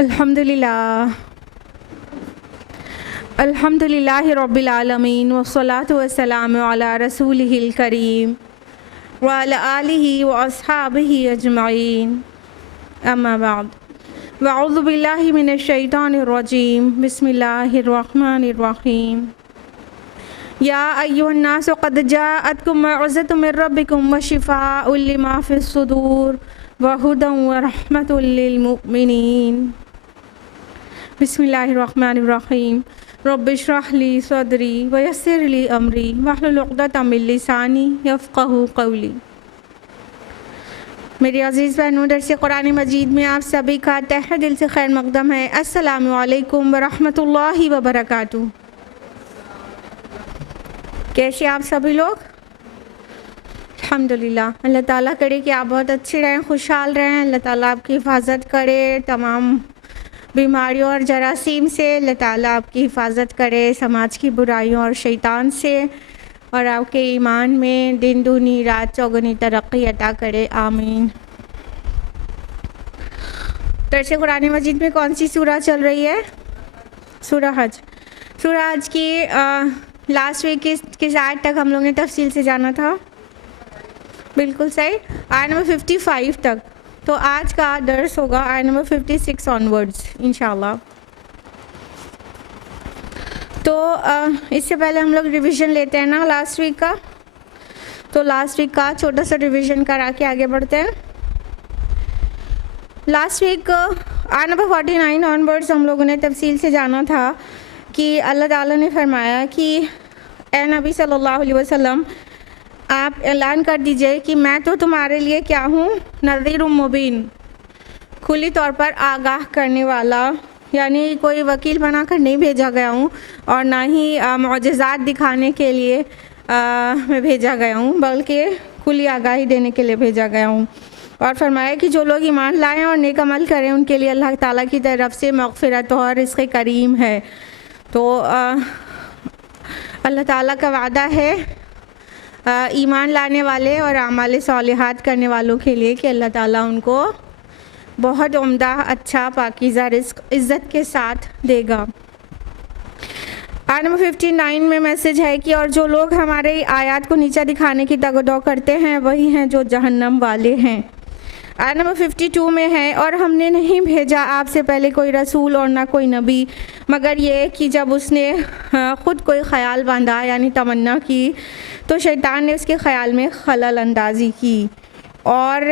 अल्हम्दुलिल्लाह अल्हम्दुलिल्लाहि रब्बिल आलमीन वस्सलातु वस्सलामु अला रसूलिहिल करीम व अला आलिहि व अस्हाबिहि अजमईन अम्मा बाद वअऊज़ु बिल्लाहि मिनश शैतानिर रजीम बिस्मिल्लाहिर रहमानिर रहीम या अय्युहन्नासु क़द जाअतकुम मौइज़तुम मिर रब्बिकुम व शिफ़ाउल लिमा फ़िस सुदूर व हुदन व रहमतुल लिल मुमिनीन बिस्मिल्लाहिर्रहमानिर्रहीम रब्बिश्रह ली सदरी व यस्सिर ली अमरी वहलुल उक़दतम मिन लिसानी यफ़क़हू क़ौली। मेरी अज़ीज़ बहनों, दर्स कुरान मजीद में आप सभी का तहे दिल से खैर मक़दम है। अस्सलामु अलैकुम व रहमतुल्लाहि व बरकातुहू। कैसे आप सभी लोग? अल्हम्दुलिल्लाह। अल्लाह ताला करे कि आप बहुत अच्छे रहें, खुशहाल रहें। अल्लाह ताला आपकी हिफाजत करे तमाम बीमारियों और जरासीम से। अल्लाह ताला आपकी हिफाजत करे समाज की बुराइयों और शैतान से, और आपके ईमान में दिन दूनी रात चौगुनी तरक्की अता करे, आमीन। दर्स कुरान मजीद में कौन सी सूरह चल रही है? सूरह हज। सूरह हज की लास्ट वीक किस आयत तक हम लोगों ने तफसील से जाना था? बिल्कुल सही, आयत नंबर 55 तक। तो आज का दर्स होगा आयत नंबर 56 ऑनवर्ड्स इंशाल्लाह। तो इससे पहले हम लोग रिवीजन लेते हैं ना लास्ट वीक का। तो लास्ट वीक का छोटा सा रिवीजन करा के आगे बढ़ते हैं। लास्ट वीक आयत नंबर 49 ऑनवर्ड्स हम लोगों ने तफसील से जाना था कि अल्लाह ताला ने फरमाया कि ए नबी सल्लल्लाहु अलैहि वसल्लम, आप ऐलान कर दीजिए कि मैं तो तुम्हारे लिए क्या हूँ? नज़ीरुम मुबीन, खुली तौर पर आगाह करने वाला। यानी कोई वकील बनाकर नहीं भेजा गया हूँ और ना ही मौजज़ात दिखाने के लिए मैं भेजा गया हूँ, बल्कि खुली आगाही देने के लिए भेजा गया हूँ। और फरमाया कि जो लोग ईमान लाएँ और नेक अमल करें उनके लिए अल्लाह ताला की तरफ से मग़फ़िरत और रिज़्क़ करीम है। तो अल्लाह ताला का वादा है ईमान लाने वाले और आमाल सालिहात करने वालों के लिए कि अल्लाह ताला उनको बहुत उम्दा, अच्छा, पाकीज़ा रिज़्क़ इज़्ज़त के साथ देगा। आयत नंबर 59 में मैसेज है कि और जो लोग हमारे आयत को नीचा दिखाने की तगदौ करते हैं वही हैं जो जहन्नम वाले हैं। आयत नंबर 52 में है, और हमने नहीं भेजा आपसे पहले कोई रसूल और ना कोई नबी, मगर ये कि जब उसने ख़ुद कोई ख़याल बांधा यानी तमन्ना की तो शैतान ने उसके ख़याल में खलल अंदाज़ी की, और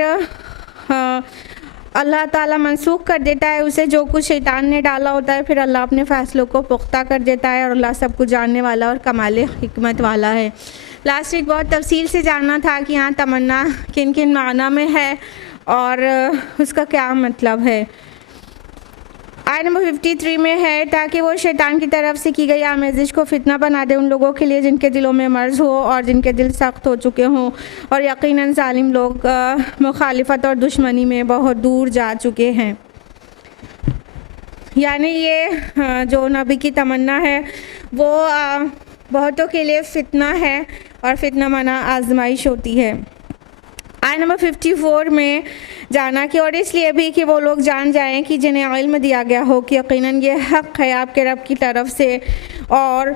अल्लाह ताला मनसूख कर देता है उसे जो कुछ शैतान ने डाला होता है। फिर अल्लाह अपने फ़ैसलों को पुख्ता कर देता है, और अल्लाह सब कुछ जानने वाला और कमाल हिकमत वाला है। लास्ट वीक बहुत तफसील से जानना था कि यहाँ तमन्ना किन किन माना में है और उसका क्या मतलब है। आयत नंबर 53 में है, ताकि वो शैतान की तरफ से की गई आमेज़िश को फितना बना दे उन लोगों के लिए जिनके दिलों में मर्ज़ हो और जिनके दिल सख्त हो चुके हों, और यकीनन ज़ालिम लोग मुखालिफत और दुश्मनी में बहुत दूर जा चुके हैं। यानी ये जो नबी की तमन्ना है वो बहुतों के लिए फ़ितना है, और फ़ितना माना आजमाइश होती है। आयत नंबर 54 में जाना कि और इसलिए भी कि वो लोग जान जाएं कि जिन्हें इल्म दिया गया हो कि यकीनन ये हक़ है आपके रब की तरफ से, और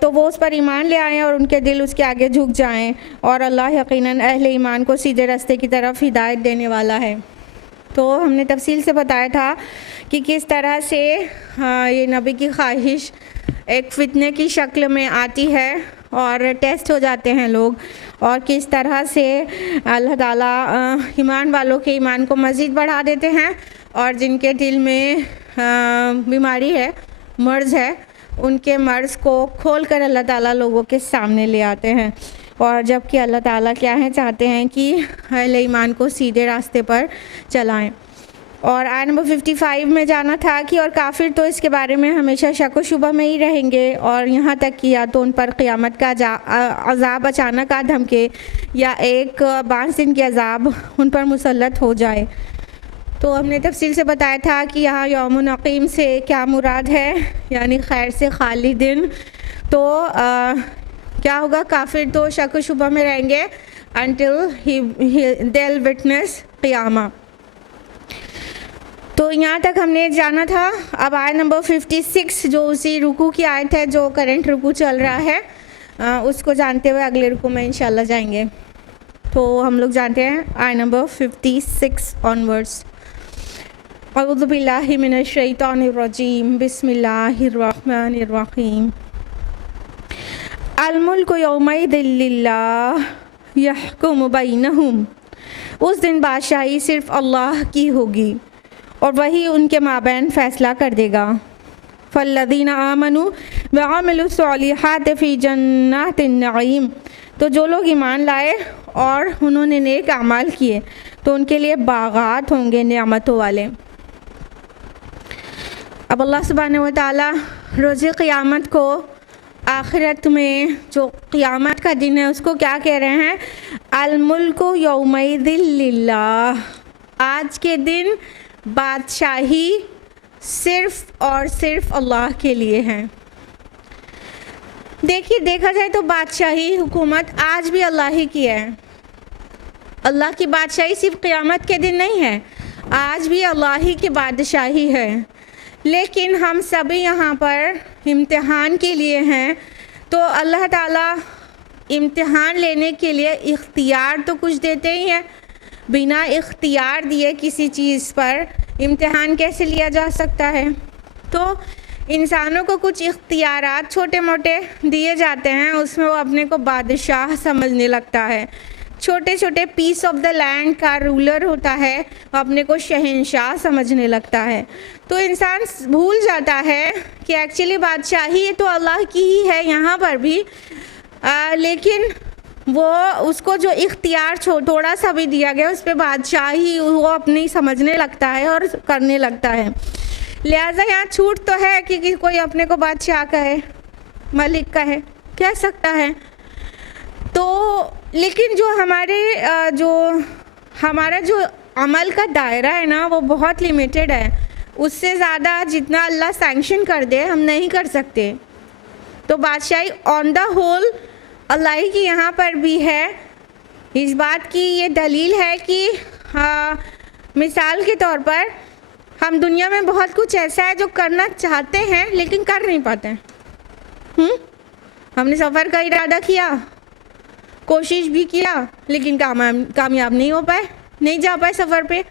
तो वो उस पर ईमान ले आएँ और उनके दिल उसके आगे झुक जाएं, और अल्लाह यकीनन अहले ईमान को सीधे रास्ते की तरफ हिदायत देने वाला है। तो हमने तफसील से बताया था कि किस तरह से ये नबी की ख्वाहिश एक फ़ितने की शक्ल में आती है और टेस्ट हो जाते हैं लोग, और किस तरह से अल्लाह ताला ईमान वालों के ईमान को मज़ीद बढ़ा देते हैं, और जिनके दिल में बीमारी है, मर्ज़ है, उनके मर्ज़ को खोल कर अल्लाह ताला लोगों के सामने ले आते हैं। और जबकि अल्लाह ताला क्या है, चाहते हैं कि अहले ईमान को सीधे रास्ते पर चलाएं। और आयत नंबर 55 में जाना था कि और काफिर तो इसके बारे में हमेशा शक व शुबा में ही रहेंगे, और यहाँ तक कि या तो उन पर क़यामत का अज़ाब अचानक आ धमके, या एक 22 दिन की अज़ाब उन पर मुसल्लत हो जाए। तो हमने तफसील से बताया था कि यहाँ यौमुन अक़ीम से क्या मुराद है, यानी खैर से खाली दिन। तो क्या होगा, काफिर तो शक व शुबा में रहेंगे until they'll witness क़यामा। तो तो यहाँ तक हमने जाना था। अब आयत नंबर 56 जो उसी रुकू की आयत है जो करंट रुकू चल रहा है, उसको जानते हुए अगले रुकू में इंशाल्लाह जाएंगे। तो हम लोग जानते हैं आयत नंबर 56 ऑनवर्ड्स। अऊज़ु बिल्लाहि मिनश शैतानिर रजीम, बिस्मिल्लाहिर रहमानिर रहीम। अल मुल्कु यौमइज़िन लिल्लाह यहकुमु बैनहुम। उस दिन बादशाही सिर्फ़ अल्लाह की होगी और वही उनके माबैन फ़ैसला कर देगा। फ़ल्लज़ीना आमनू व अमिलुस सॉलिहात फ़ी जन्नातिन नईम। तो जो लोग ईमान लाए और उन्होंने नेक अमाल किए तो उनके लिए बागात होंगे नेमतों वाले। अब अल्लाह सुब्हानहू व तआला रोज़े क़यामत को, आखिरत में जो क़यामत का दिन है उसको क्या कह रहे हैं? अल मुल्कु यौमइज़िन लिल्लाह। आज के दिन बादशाही सिर्फ़ और सिर्फ अल्लाह के लिए है। देखिए, देखा जाए तो बादशाही हुकूमत आज भी अल्लाह ही की है। अल्लाह की बादशाही सिर्फ क़यामत के दिन नहीं है, आज भी अल्लाह ही की बादशाही है। लेकिन हम सभी यहाँ पर इम्तिहान के लिए हैं, तो अल्लाह ताला इम्तिहान लेने के लिए इख्तियार तो कुछ देते ही हैं। बिना इख्तियार दिए किसी चीज़ पर इम्तिहान कैसे लिया जा सकता है? तो इंसानों को कुछ इख्तियारात छोटे मोटे दिए जाते हैं, उसमें वो अपने को बादशाह समझने लगता है। छोटे छोटे पीस ऑफ द लैंड का रूलर होता है, वो अपने को शहंशाह समझने लगता है। तो इंसान भूल जाता है कि एक्चुअली बादशाही तो अल्लाह की ही है यहाँ पर भी, लेकिन वो उसको जो इख्तियार थोड़ा सा भी दिया गया उस पर बादशाही वो अपनी समझने लगता है और करने लगता है। लिहाजा यहाँ छूट तो है कि कोई अपने को बादशाह कहे, मलिक कहे, कह सकता है। तो लेकिन जो हमारा जो अमल का दायरा है ना वो बहुत लिमिटेड है। उससे ज़्यादा जितना अल्लाह सैंक्शन कर दे हम नहीं कर सकते। तो बादशाही ऑन द होल अल्लाह ही की यहाँ पर भी है। इस बात की ये दलील है कि मिसाल के तौर पर हम दुनिया में बहुत कुछ ऐसा है जो करना चाहते हैं लेकिन कर नहीं पाते हैं। हमने सफ़र का इरादा किया, कोशिश भी किया, लेकिन कामयाब नहीं हो पाए, नहीं जा पाए सफ़र पे।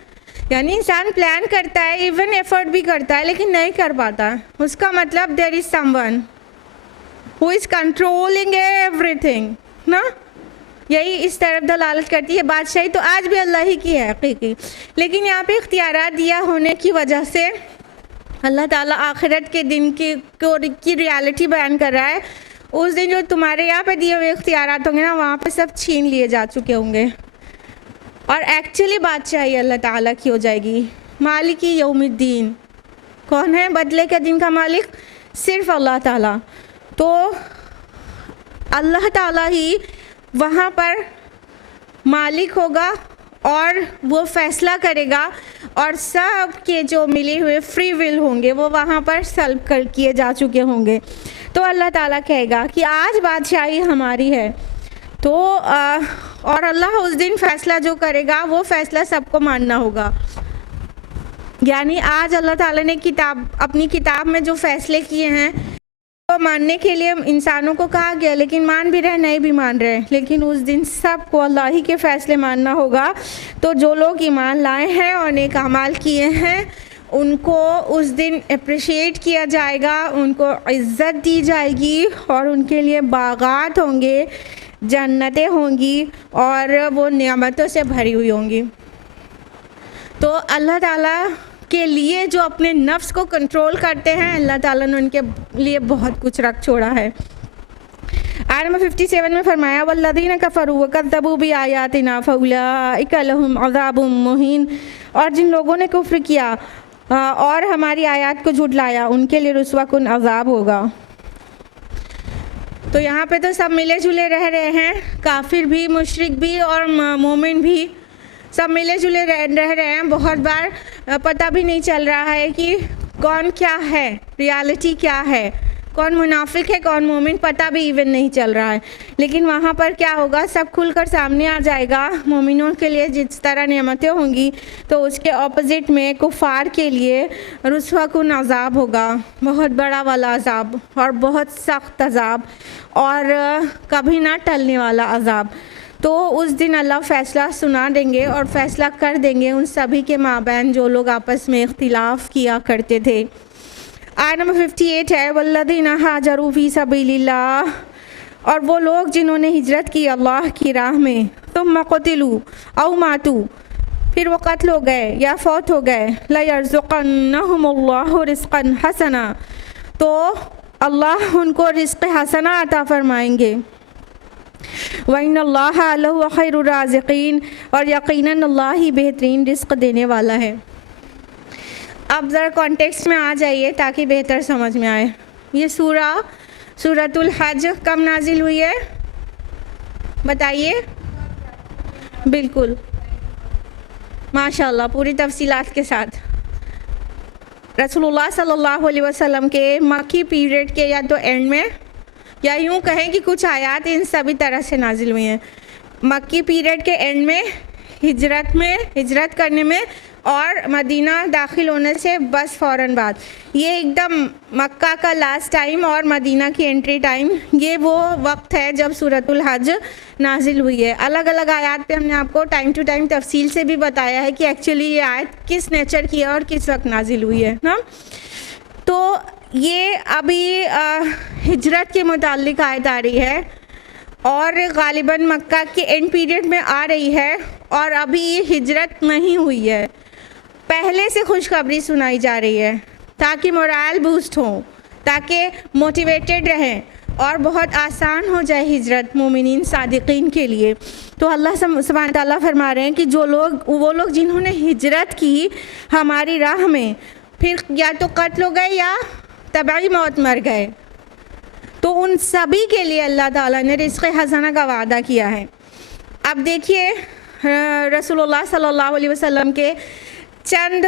यानी इंसान प्लान करता है, इवन एफर्ट भी करता है, लेकिन नहीं कर पाता। उसका मतलब there is someone who is controlling everything ना। यही इस तरफ दलालत करती है। बादशाही तो आज भी अल्लाह ही की है हकीकी, लेकिन यहाँ पे इख्तियारात दिया होने की वजह से अल्लाह ताला आखिरत के दिन की रियलिटी बयान कर रहा है। उस दिन जो तुम्हारे यहाँ पे दिए हुए इख्तियारात होंगे ना, वहाँ पे सब छीन लिए जा चुके होंगे और एक्चुअली बादशाही अल्लाह ताला की हो जाएगी। मालिकी यौमिद्दीन कौन है? बदले के दिन का मालिक सिर्फ अल्लाह ताला। तो अल्लाह ताला ही वहाँ पर मालिक होगा और वो फ़ैसला करेगा और सब के जो मिले हुए फ्री विल होंगे वो वहाँ पर सल्ब कर किए जा चुके होंगे। तो अल्लाह ताला कहेगा कि आज बादशाही हमारी है। तो और अल्लाह उस दिन फ़ैसला जो करेगा वो फ़ैसला सबको मानना होगा। यानी आज अल्लाह ताला ने अपनी किताब में जो फ़ैसले किए हैं तो मानने के लिए इंसानों को कहा गया, लेकिन मान भी रहे नहीं भी मान रहे, लेकिन उस दिन सबको अल्लाह ही के फ़ैसले मानना होगा। तो जो लोग ईमान लाए हैं और नेक अमाल किए हैं उनको उस दिन अप्रिशिएट किया जाएगा, उनको इज़्ज़त दी जाएगी और उनके लिए बागात होंगे, जन्नतें होंगी और वो नेमतों से भरी हुई होंगी। तो अल्लाह ताला के लिए जो अपने नफ्स को कंट्रोल करते हैं, अल्लाह ताला ने उनके लिए बहुत कुछ रख छोड़ा है। आयत नंबर 57 में फरमाया वल्लज़ीना कफ़रू व कज़्ज़बू बिआयातिना फ़उलाइका लहुम अज़ाबुम मुहीन। और जिन लोगों ने कुफ्र किया और हमारी आयत को झुटलाया उनके लिए रुस्वा-कुन अज़ाब होगा। तो यहाँ पे तो सब मिले जुले रह रहे हैं, काफिर भी, मुशरिक भी और मोमिन भी, सब मिले जुले रह रहे हैं। बहुत बार पता भी नहीं चल रहा है कि कौन क्या है, रियलिटी क्या है, कौन मुनाफिक है कौन मोमिन पता भी इवन नहीं चल रहा है। लेकिन वहाँ पर क्या होगा, सब खुलकर सामने आ जाएगा। मोमिनों के लिए जिस तरह नेमतें होंगी तो उसके ऑपोजिट में कुफ़ार के लिए रुस्वा कुन अज़ाब होगा, बहुत बड़ा वाला अज़ाब और बहुत सख्त अज़ाब और कभी ना टलने वाला अज़ाब। तो उस दिन अल्लाह फ़ैसला सुना देंगे और फ़ैसला कर देंगे उन सभी के माबैन जो लोग आपस में इख्तिलाफ़ किया करते थे। आयत नंबर 58 है, वल्लज़ीना हाजरू फ़ी सबीलिल्लाह, और वो लोग जिन्होंने हिजरत की अल्लाह की राह में, तुम क़ुतिलू औ मातू, फिर वो कत्ल हो गए या फौत हो गए, लयरज़ुक़न्नहुमुल्लाहु रिज़्क़न हसना, तो अल्लाह उनको रिज़्क़ हसना अता फ़रमाएंगे। वइन्नल्लाहा लहु खैरुर राज़िक़ीन, और यकीनन अल्लाह ही बेहतरीन रिज़्क़ देने वाला है। अब ज़रा कॉन्टेक्स्ट में आ जाइए ताकि बेहतर समझ में आए। ये सूरतुल हज कब नाजिल हुई है बताइए? बिल्कुल, माशाल्लाह, पूरी तफसीलात के साथ। रसूलुल्लाह सल्लल्लाहु अलैहि वसल्लम के मक्की पीरियड के या तो एंड में, या यूँ कहें कि कुछ आयात इन सभी तरह से नाजिल हुई हैं। मक्की पीरियड के एंड में, हिजरत करने में, और मदीना दाखिल होने से बस फ़ौरन बाद, ये एकदम मक्का का लास्ट टाइम और मदीना की एंट्री टाइम, ये वो वक्त है जब सूरतुल हज नाजिल हुई है। अलग अलग आयत पे हमने आपको टाइम टू टाइम तफसील से भी बताया है कि एक्चुअली ये आयत किस नेचर की है और किस वक्त नाजिल हुई है ना। तो ये अभी हिजरत के मुताल्लिक़ आयत आ रही है और गालिबन मक्का के एंड पीरियड में आ रही है, और अभी ये हिजरत नहीं हुई है, पहले से खुशखबरी सुनाई जा रही है ताकि मोरल बूस्ट हो, ताकि मोटिवेटेड रहें और बहुत आसान हो जाए हिजरत मोमिनीन सादिकीन के लिए। तो अल्लाह सुब्हान तआला फरमा रहे हैं कि वो लोग जिन्होंने हिजरत की हमारी राह में, फिर या तो कत्ल हो गए या तबाही मौत मर गए, तो उन सभी के लिए अल्लाह ताला ने रिज़्क़ हसना का वादा किया है। अब देखिए रसूलुल्लाह सल्लल्लाहु अलैहि वसल्लम के चंद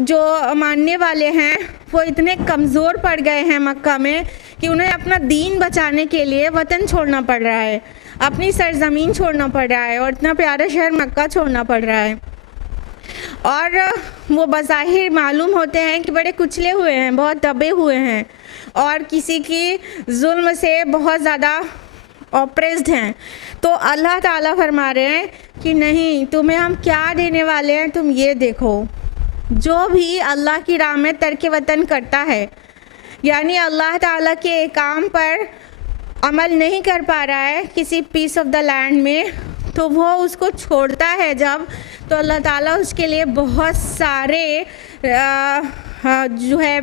जो मानने वाले हैं वो इतने कमज़ोर पड़ गए हैं मक्का में कि उन्हें अपना दीन बचाने के लिए वतन छोड़ना पड़ रहा है, अपनी सरज़मीन छोड़ना पड़ रहा है और इतना प्यारा शहर मक्का छोड़ना पड़ रहा है। और वो बज़ाहिर मालूम होते हैं कि बड़े कुचले हुए हैं, बहुत दबे हुए हैं और किसी की जुल्म से बहुत ज़्यादा ऑप्रेस्ड हैं। तो अल्लाह ताला फरमा रहे हैं कि नहीं, तुम्हें हम क्या देने वाले हैं, तुम ये देखो, जो भी अल्लाह की राह में तर्क वतन करता है, यानी अल्लाह ताला के काम पर अमल नहीं कर पा रहा है किसी पीस ऑफ द लैंड में, तो वो उसको छोड़ता है जब, तो अल्लाह ताला उसके लिए बहुत सारे जो है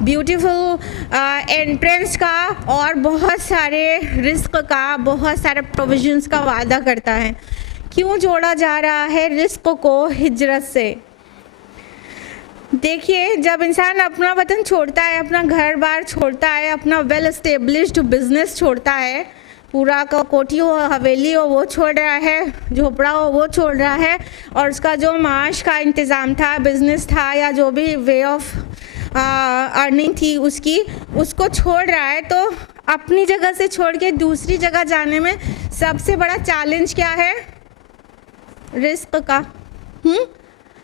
ब्यूटीफुल एंट्रेंस का और बहुत सारे रिस्क का, बहुत सारे प्रोविजंस का वादा करता है। क्यों जोड़ा जा रहा है रिस्क को हिजरत से? देखिए, जब इंसान अपना वतन छोड़ता है, अपना घर बार छोड़ता है, अपना वेल एस्टेब्लिश्ड बिजनेस छोड़ता है, पूरा का कोठी हो, हवेली हो, वो छोड़ रहा है, झोपड़ा हो वो छोड़ रहा है, और उसका जो माश का इंतज़ाम था, बिज़नेस था, या जो भी वे ऑफ अर्निंग थी उसको छोड़ रहा है, तो अपनी जगह से छोड़ के दूसरी जगह जाने में सबसे बड़ा चैलेंज क्या है? रिस्क का।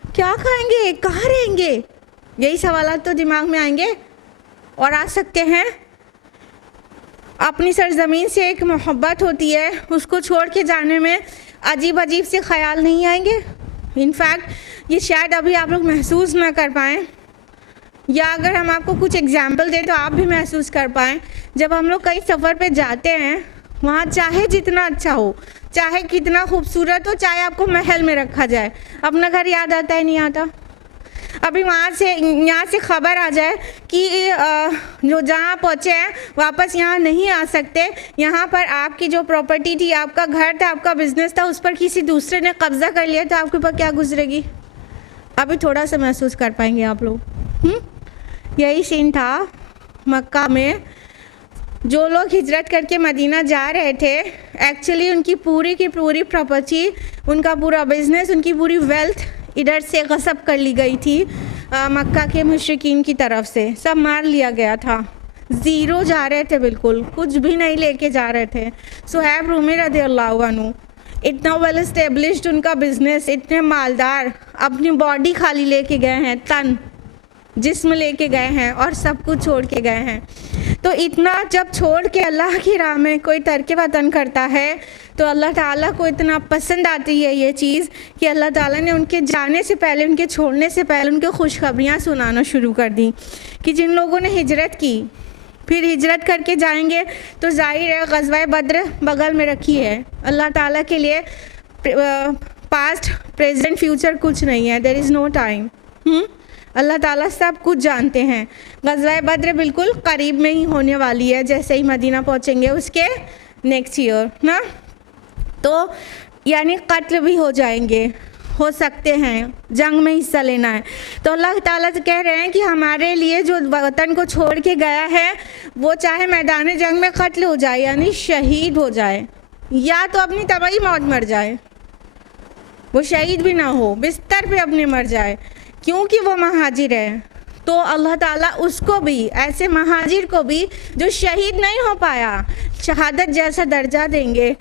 क्या खाएंगे, कहाँ रहेंगे, यही सवालात तो दिमाग में आएंगे और आ सकते हैं। अपनी सरज़मीन से एक मोहब्बत होती है, उसको छोड़ के जाने में अजीब अजीब से ख़याल नहीं आएंगे? इनफैक्ट ये शायद अभी आप लोग महसूस ना कर पाएँ, या अगर हम आपको कुछ एग्जाम्पल दें तो आप भी महसूस कर पाएँ। जब हम लोग कई सफ़र पे जाते हैं, वहाँ चाहे जितना अच्छा हो, चाहे कितना खूबसूरत हो, चाहे आपको महल में रखा जाए, अपना घर याद आता है नहीं आता? अभी यहाँ से ख़बर आ जाए कि जो जहाँ पहुँचे हैं वापस यहाँ नहीं आ सकते, यहाँ पर आपकी जो प्रॉपर्टी थी, आपका घर था, आपका बिजनेस था, उस पर किसी दूसरे ने कब्ज़ा कर लिया, तो आपके ऊपर क्या गुजरेगी? अभी थोड़ा सा महसूस कर पाएंगे आप लोग। यही सीन था मक्का में। जो लोग हिजरत करके मदीना जा रहे थे, एक्चुअली उनकी पूरी की पूरी प्रॉपर्टी, उनका पूरा बिजनेस, उनकी पूरी वेल्थ इधर से गसब कर ली गई थी मक्का के मुशरिकीन की तरफ से, सब मार लिया गया था। ज़ीरो जा रहे थे, बिल्कुल कुछ भी नहीं लेके जा रहे थे। सुहैब रूमी रज़ियल्लाहु अन्हु, इतना वेल इस्टेब्लिश्ड उनका बिज़नेस, इतने मालदार, अपनी बॉडी खाली लेके गए हैं, तन जिस्म लेके गए हैं और सब कुछ छोड़ के गए हैं। तो इतना जब छोड़ के अल्लाह की राह में कोई तर्क वतन करता है तो अल्लाह ताला को इतना पसंद आती है ये चीज़ कि अल्लाह ताला ने उनके जाने से पहले, उनके छोड़ने से पहले उनके खुशखबरियाँ सुनाना शुरू कर दी कि जिन लोगों ने हिजरत की, फिर हिजरत करके जाएंगे तो ज़ाहिर है ग़ज़वा बद्र बगल में रखी है। अल्लाह ताला के लिए पास्ट प्रेजेंट फ्यूचर कुछ नहीं है, देयर इज़ नो टाइम। अल्लाह ताला सब कुछ जानते हैं। ग़ज़वा बद्र बिल्कुल करीब में ही होने वाली है, जैसे ही मदीना पहुँचेंगे उसके नेक्स्ट ईयर ना, तो यानी कत्ल भी हो जाएंगे, हो सकते हैं, जंग में हिस्सा लेना है। तो अल्लाह ताला से कह रहे हैं कि हमारे लिए जो वतन को छोड़ के गया है वो चाहे मैदान जंग में कत्ल हो जाए यानी शहीद हो जाए, या तो अपनी तबाही मौत मर जाए, वो शहीद भी ना हो, बिस्तर पे अपने मर जाए, क्योंकि वो महाजिर है। तो अल्लाह ताला उसको भी, ऐसे महाजिर को भी जो शहीद नहीं हो पाया, शहादत जैसा दर्जा देंगे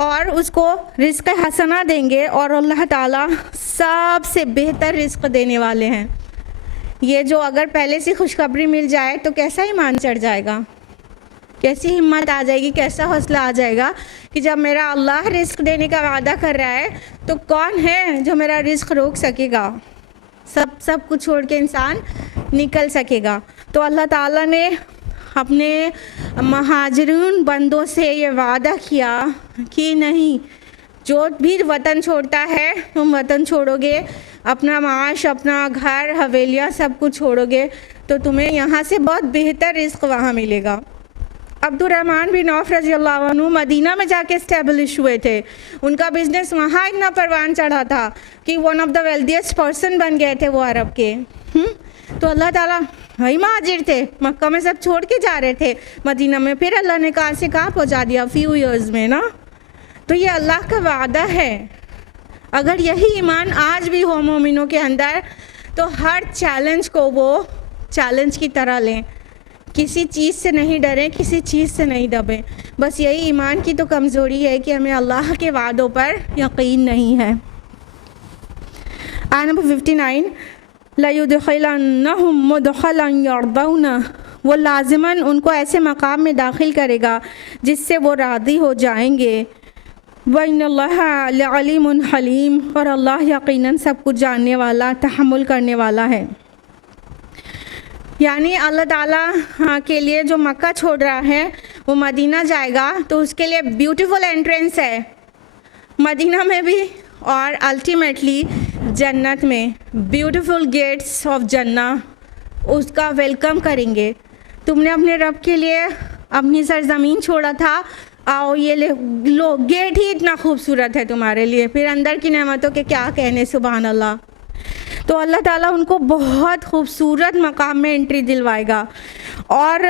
और उसको रिज़्क़ हसना देंगे, और अल्लाह ताला सबसे बेहतर रिज़्क़ देने वाले हैं। ये जो अगर पहले से खुशखबरी मिल जाए तो कैसा ईमान चढ़ जाएगा, कैसी हिम्मत आ जाएगी, कैसा हौसला आ जाएगा कि जब मेरा अल्लाह रिज़्क़ देने का वादा कर रहा है तो कौन है जो मेरा रिज़्क़ रोक सकेगा। सब कुछ छोड़ के इंसान निकल सकेगा। तो अल्लाह ताला ने अपने महाजिरून बंदों से ये वादा किया कि नहीं, जो भी वतन छोड़ता है तुम वतन छोड़ोगे, अपना माश, अपना घर, हवेलियाँ सब कुछ छोड़ोगे तो तुम्हें यहाँ से बहुत बेहतर रिज़्क़ वहाँ मिलेगा। अब्दुर्रहमान बिन औफ रज़ियल्लाहु अन्हु मदीना में जाके इस्टेब्लिश हुए थे। उनका बिज़नेस वहाँ इतना परवान चढ़ा था कि one of the wealthiest person बन गए थे वो अरब के। तो अल्लाह ताला, वही महाजिर थे, मक्का में सब छोड़ के जा रहे थे, मदीना में फिर अल्लाह ने कहाँ से कहाँ पहुँचा दिया, फ्यू ईयर्स में ना। तो ये अल्लाह का वादा है। अगर यही ईमान आज भी हो मोमिनों के अंदर तो हर चैलेंज को वो चैलेंज की तरह लें, किसी चीज़ से नहीं डरें, किसी चीज़ से नहीं दबें। बस यही ईमान की तो कमज़ोरी है कि हमें अल्लाह के वादों पर यकीन नहीं है। आयत नंबर 59, लयुदखिलन्नहुम मुदखलन यर्दौना, वो लाजिमन उनको ऐसे मकाम में दाखिल करेगा जिससे वो राज़ी हो जाएंगे। व इन्नल्लाहा लअलीमुन हलीम, और अल्लाह यकीनन सब कुछ जानने वाला, तहम्मुल करने वाला है। यानी अल्लाह ताला के लिए जो मक्का छोड़ रहा है वो मदीना जाएगा तो उसके लिए ब्यूटीफुल एंट्रेंस है मदीना में भी, और अल्टीमेटली जन्नत में ब्यूटीफुल गेट्स ऑफ जन्ना उसका वेलकम करेंगे। तुमने अपने रब के लिए अपनी सरज़मीन छोड़ा था, आओ ये लो, गेट ही इतना खूबसूरत है तुम्हारे लिए, फिर अंदर की नेमतों के क्या कहने, सुभान अल्लाह। तो अल्लाह ताला उनको बहुत खूबसूरत मकाम में एंट्री दिलवाएगा और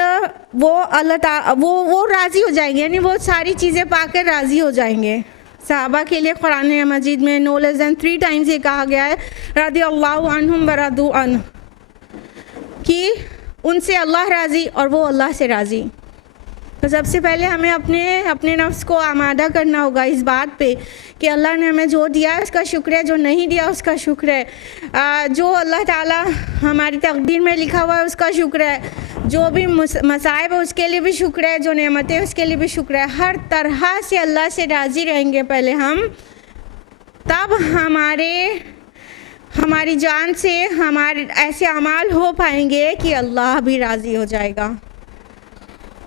वो अल्लाह ताला वो राज़ी हो जाएंगे, यानी वो सारी चीज़ें पाकर राज़ी हो जाएंगे। सहाबा के लिए कुरान मजीद में नो लेस दैन 3 टाइम्स ये कहा गया है रज़ियल्लाहु अन्हुम व रदू अन्हु, कि उनसे अल्लाह राज़ी और वो अल्लाह से राज़ी। तो सबसे पहले हमें अपने नफ्स को आमादा करना होगा इस बात पे कि अल्लाह ने हमें जो दिया है उसका शुक्र है, जो नहीं दिया उसका शुक्र है, जो अल्लाह ताला हमारी तकदीर में लिखा हुआ है उसका शुक्र है, जो भी मसाइब है उसके लिए भी शुक्र है, जो नेमतें हैं उसके लिए भी शुक्र है। हर तरह से अल्लाह से राज़ी रहेंगे पहले हम, तब हमारी जान से हमारे ऐसे अमाल हो पाएंगे कि अल्लाह भी राज़ी हो जाएगा।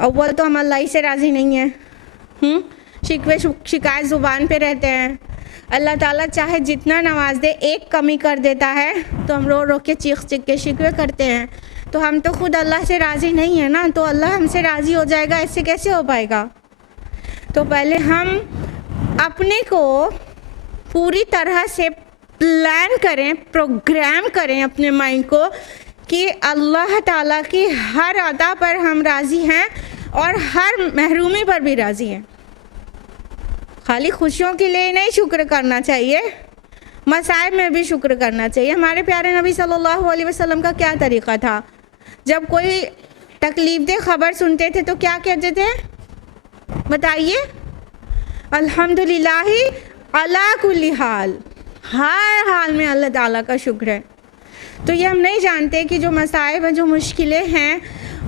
अव्वल तो हम अल्लाह ही से राज़ी नहीं हैं, शिकवे शिकायत ज़ुबान पे रहते हैं। अल्लाह ताला चाहे जितना नवाज दे, एक कमी कर देता है तो हम रो रो के चीख के शिकवे करते हैं। तो हम तो खुद अल्लाह से राज़ी नहीं है ना, तो अल्लाह हमसे राज़ी हो जाएगा, ऐसे कैसे हो पाएगा। तो पहले हम अपने को पूरी तरह से प्लान करें, प्रोग्राम करें अपने माइंड को कि अल्लाह ताला की हर अता पर हम राज़ी हैं और हर महरूमी पर भी राज़ी हैं। खाली खुशियों के लिए नहीं शुक्र करना चाहिए, मसाइब में भी शुक्र करना चाहिए। हमारे प्यारे नबी सल्लल्लाहु अलैहि वसल्लम का क्या तरीक़ा था, जब कोई तकलीफ़देह ख़बर सुनते थे तो क्या कहते थे, बताइए? अल्हम्दुलिल्लाहि अला कुल्ली हाल, हर हाल में अल्लाह ताला का शुक्र है। तो ये हम नहीं जानते कि जो मसाइब हैं, जो मुश्किलें हैं,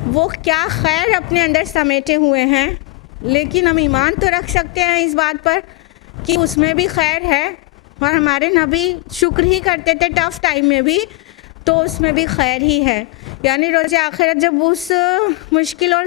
वो क्या खैर अपने अंदर समेटे हुए हैं, लेकिन हम ईमान तो रख सकते हैं इस बात पर कि उसमें भी खैर है। और हमारे नबी शुक्र ही करते थे टफ़ टाइम में भी, तो उसमें भी खैर ही है। यानी रोज़ आखिरत जब उस मुश्किल और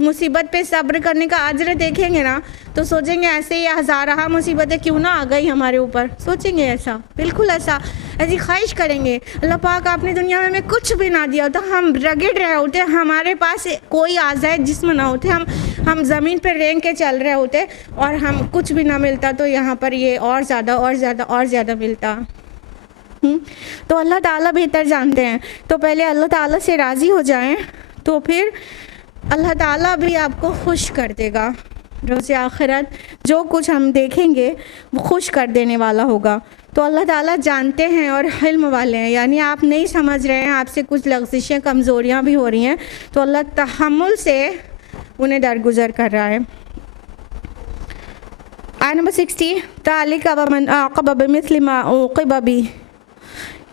मुसीबत पे सब्र करने का अजर देखेंगे ना, तो सोचेंगे ऐसे ही हज़ारा मुसीबतें क्यों ना आ गई हमारे ऊपर, सोचेंगे ऐसा, बिल्कुल ऐसा, ऐसी ख्वाहिश करेंगे अल्लाह पाक आपने दुनिया में हमें कुछ भी ना दिया होता, हम रगड़ रहे होते, हमारे पास कोई आज़ाद जिस्म ना होते, हम ज़मीन पर रेंग के चल रहे होते और हम कुछ भी ना मिलता, तो यहाँ पर ये और ज़्यादा और ज़्यादा और ज़्यादा मिलता। तो अल्लाह ताला बेहतर जानते हैं। तो पहले अल्लाह ताला से राज़ी हो जाएं, तो फिर अल्लाह ताला भी आपको खुश कर देगा। रोज़ आखिरत जो कुछ हम देखेंगे वो खुश कर देने वाला होगा। तो अल्लाह ताला जानते हैं और इल्म वाले हैं, यानी आप नहीं समझ रहे हैं, आपसे कुछ लग़ज़िशें कमज़ोरियाँ भी हो रही हैं, तो अल्लाह तहम्मुल से उन्हें दरगुज़र कर रहा है। आयत नंबर 60, तालिक वमन आक़ब बिमिस्लि मा उक़िब बिही,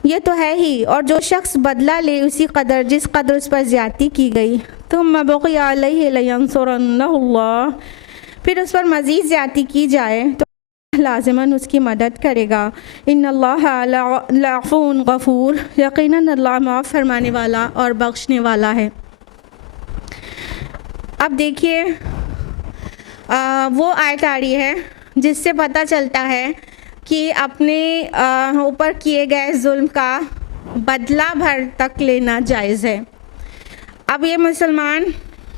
ये तो है ही, और जो शख्स बदला ले उसी कदर जिस कदर उस पर ज़्यादती की गई, तुम बक़िया अलैहि लयंसुरन्नहुल्लाह, फिर उस पर मज़ीद ज़्यादती की जाए तो लाज़िमन उसकी मदद करेगा। इन्नल्लाह लअफ़ून गफ़ूर, यकीनन अल्लाह माफ़ फरमाने वाला और बख्शने वाला है। अब देखिए वो आयत आ रही है जिससे पता चलता है कि अपने ऊपर किए गए जुल्म का बदला भर तक लेना जायज़ है। अब ये मुसलमान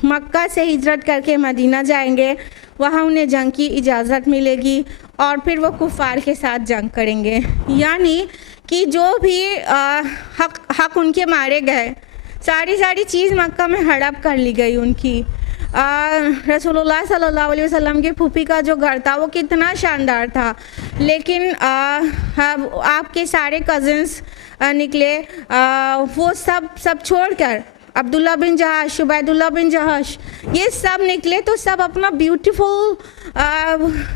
मक्का से हिजरत करके मदीना जाएंगे, वहाँ उन्हें जंग की इजाज़त मिलेगी और फिर वो कुफ़ार के साथ जंग करेंगे। यानी कि जो भी हक उनके मारे गए, सारी चीज़ मक्का में हड़प कर ली गई उनकी। रसूलुल्लाह सल्लल्लाहु अलैहि वसल्लम के फूफी का जो घर था वो कितना शानदार था, लेकिन आपके सारे कज़िन्स निकले, वो सब छोड़कर अब्दुल्ला बिन जहाश, शुबैदुल्लाह बिन जहाश, ये सब निकले, तो सब अपना ब्यूटीफुल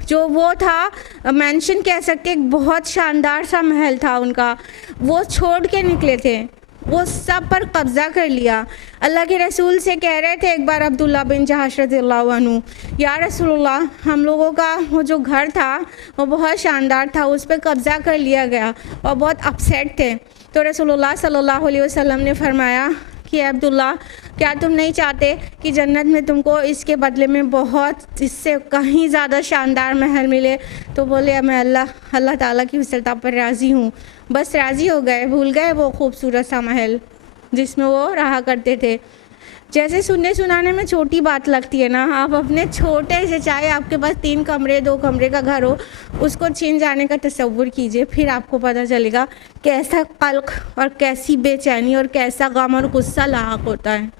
जो वो था मेंशन कह सकते, एक बहुत शानदार सा महल था उनका, वो छोड़ के निकले थे, वो सब पर कब्ज़ा कर लिया। अल्लाह के रसूल से कह रहे थे एक बार अब्दुल्ला बिन जहाश रज़ियल्लाहु अन्हु, या रसूलुल्लाह, हम लोगों का वो जो घर था वो बहुत शानदार था, उस पर कब्ज़ा कर लिया गया और बहुत अपसेट थे। तो रसूलुल्लाह सल्लल्लाहु अलैहि वसल्लम ने फरमाया कि अब्दुल्ला, क्या तुम नहीं चाहते कि जन्नत में तुमको इसके बदले में बहुत इससे कहीं ज़्यादा शानदार महल मिले? तो बोले मैं अल्लाह ताला की वसीयत पर राज़ी हूँ। बस राज़ी हो गए, भूल गए वो खूबसूरत सा महल जिसमें वो रहा करते थे। जैसे सुनने सुनाने में छोटी बात लगती है ना, आप अपने छोटे से, चाहे आपके पास 3 कमरे 2 कमरे का घर हो, उसको छीन जाने का तसव्वुर कीजिए, फिर आपको पता चलेगा कैसा कल्क और कैसी बेचैनी और कैसा गम और गुस्सा लाहक होता है।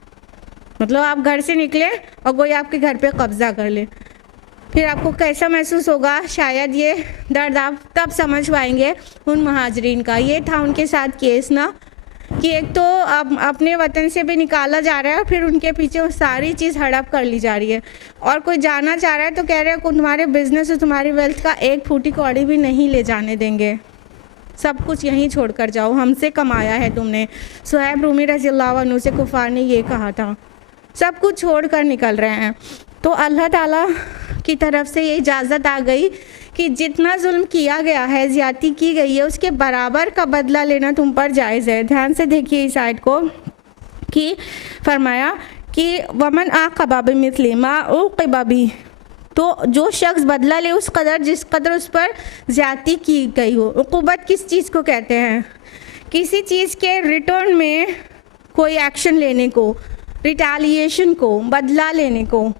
मतलब आप घर से निकले और कोई आपके घर पे कब्ज़ा कर ले, फिर आपको कैसा महसूस होगा। शायद ये दर्द आप तब समझ पाएंगे उन महाजरीन का। ये था उनके साथ केस ना, कि एक तो अपने वतन से भी निकाला जा रहा है और फिर उनके पीछे वो सारी चीज़ हड़प कर ली जा रही है, और कोई जाना चाह रहा है तो कह रहे हैं कि तुम्हारे बिज़नेस और तुम्हारी वेल्थ का एक फूटी कौड़ी भी नहीं ले जाने देंगे, सब कुछ यहीं छोड़कर जाओ, हमसे कमाया है तुमने। सुहैब रूमी रज़ियल्लाहु अन्हु से कुफ़ार ने ये कहा था, सब कुछ छोड़ कर निकल रहे हैं। तो अल्लाह ताला की तरफ से ये इजाज़त आ गई कि जितना जुल्म किया गया है, ज़्यादती की गई है, उसके बराबर का बदला लेना तुम पर जायज़ है। ध्यान से देखिए इस आयत को, कि फरमाया कि वमन आक़ब बिमिस्लि मा उक़िब बिही, तो जो शख्स बदला ले उस कदर जिस कदर उस पर ज़्यादती की गई हो। उक़ूबत किस चीज़ को कहते हैं? किसी चीज़ के रिटर्न में कोई एक्शन लेने को, रिटेलिएशन को, बदला लेने को।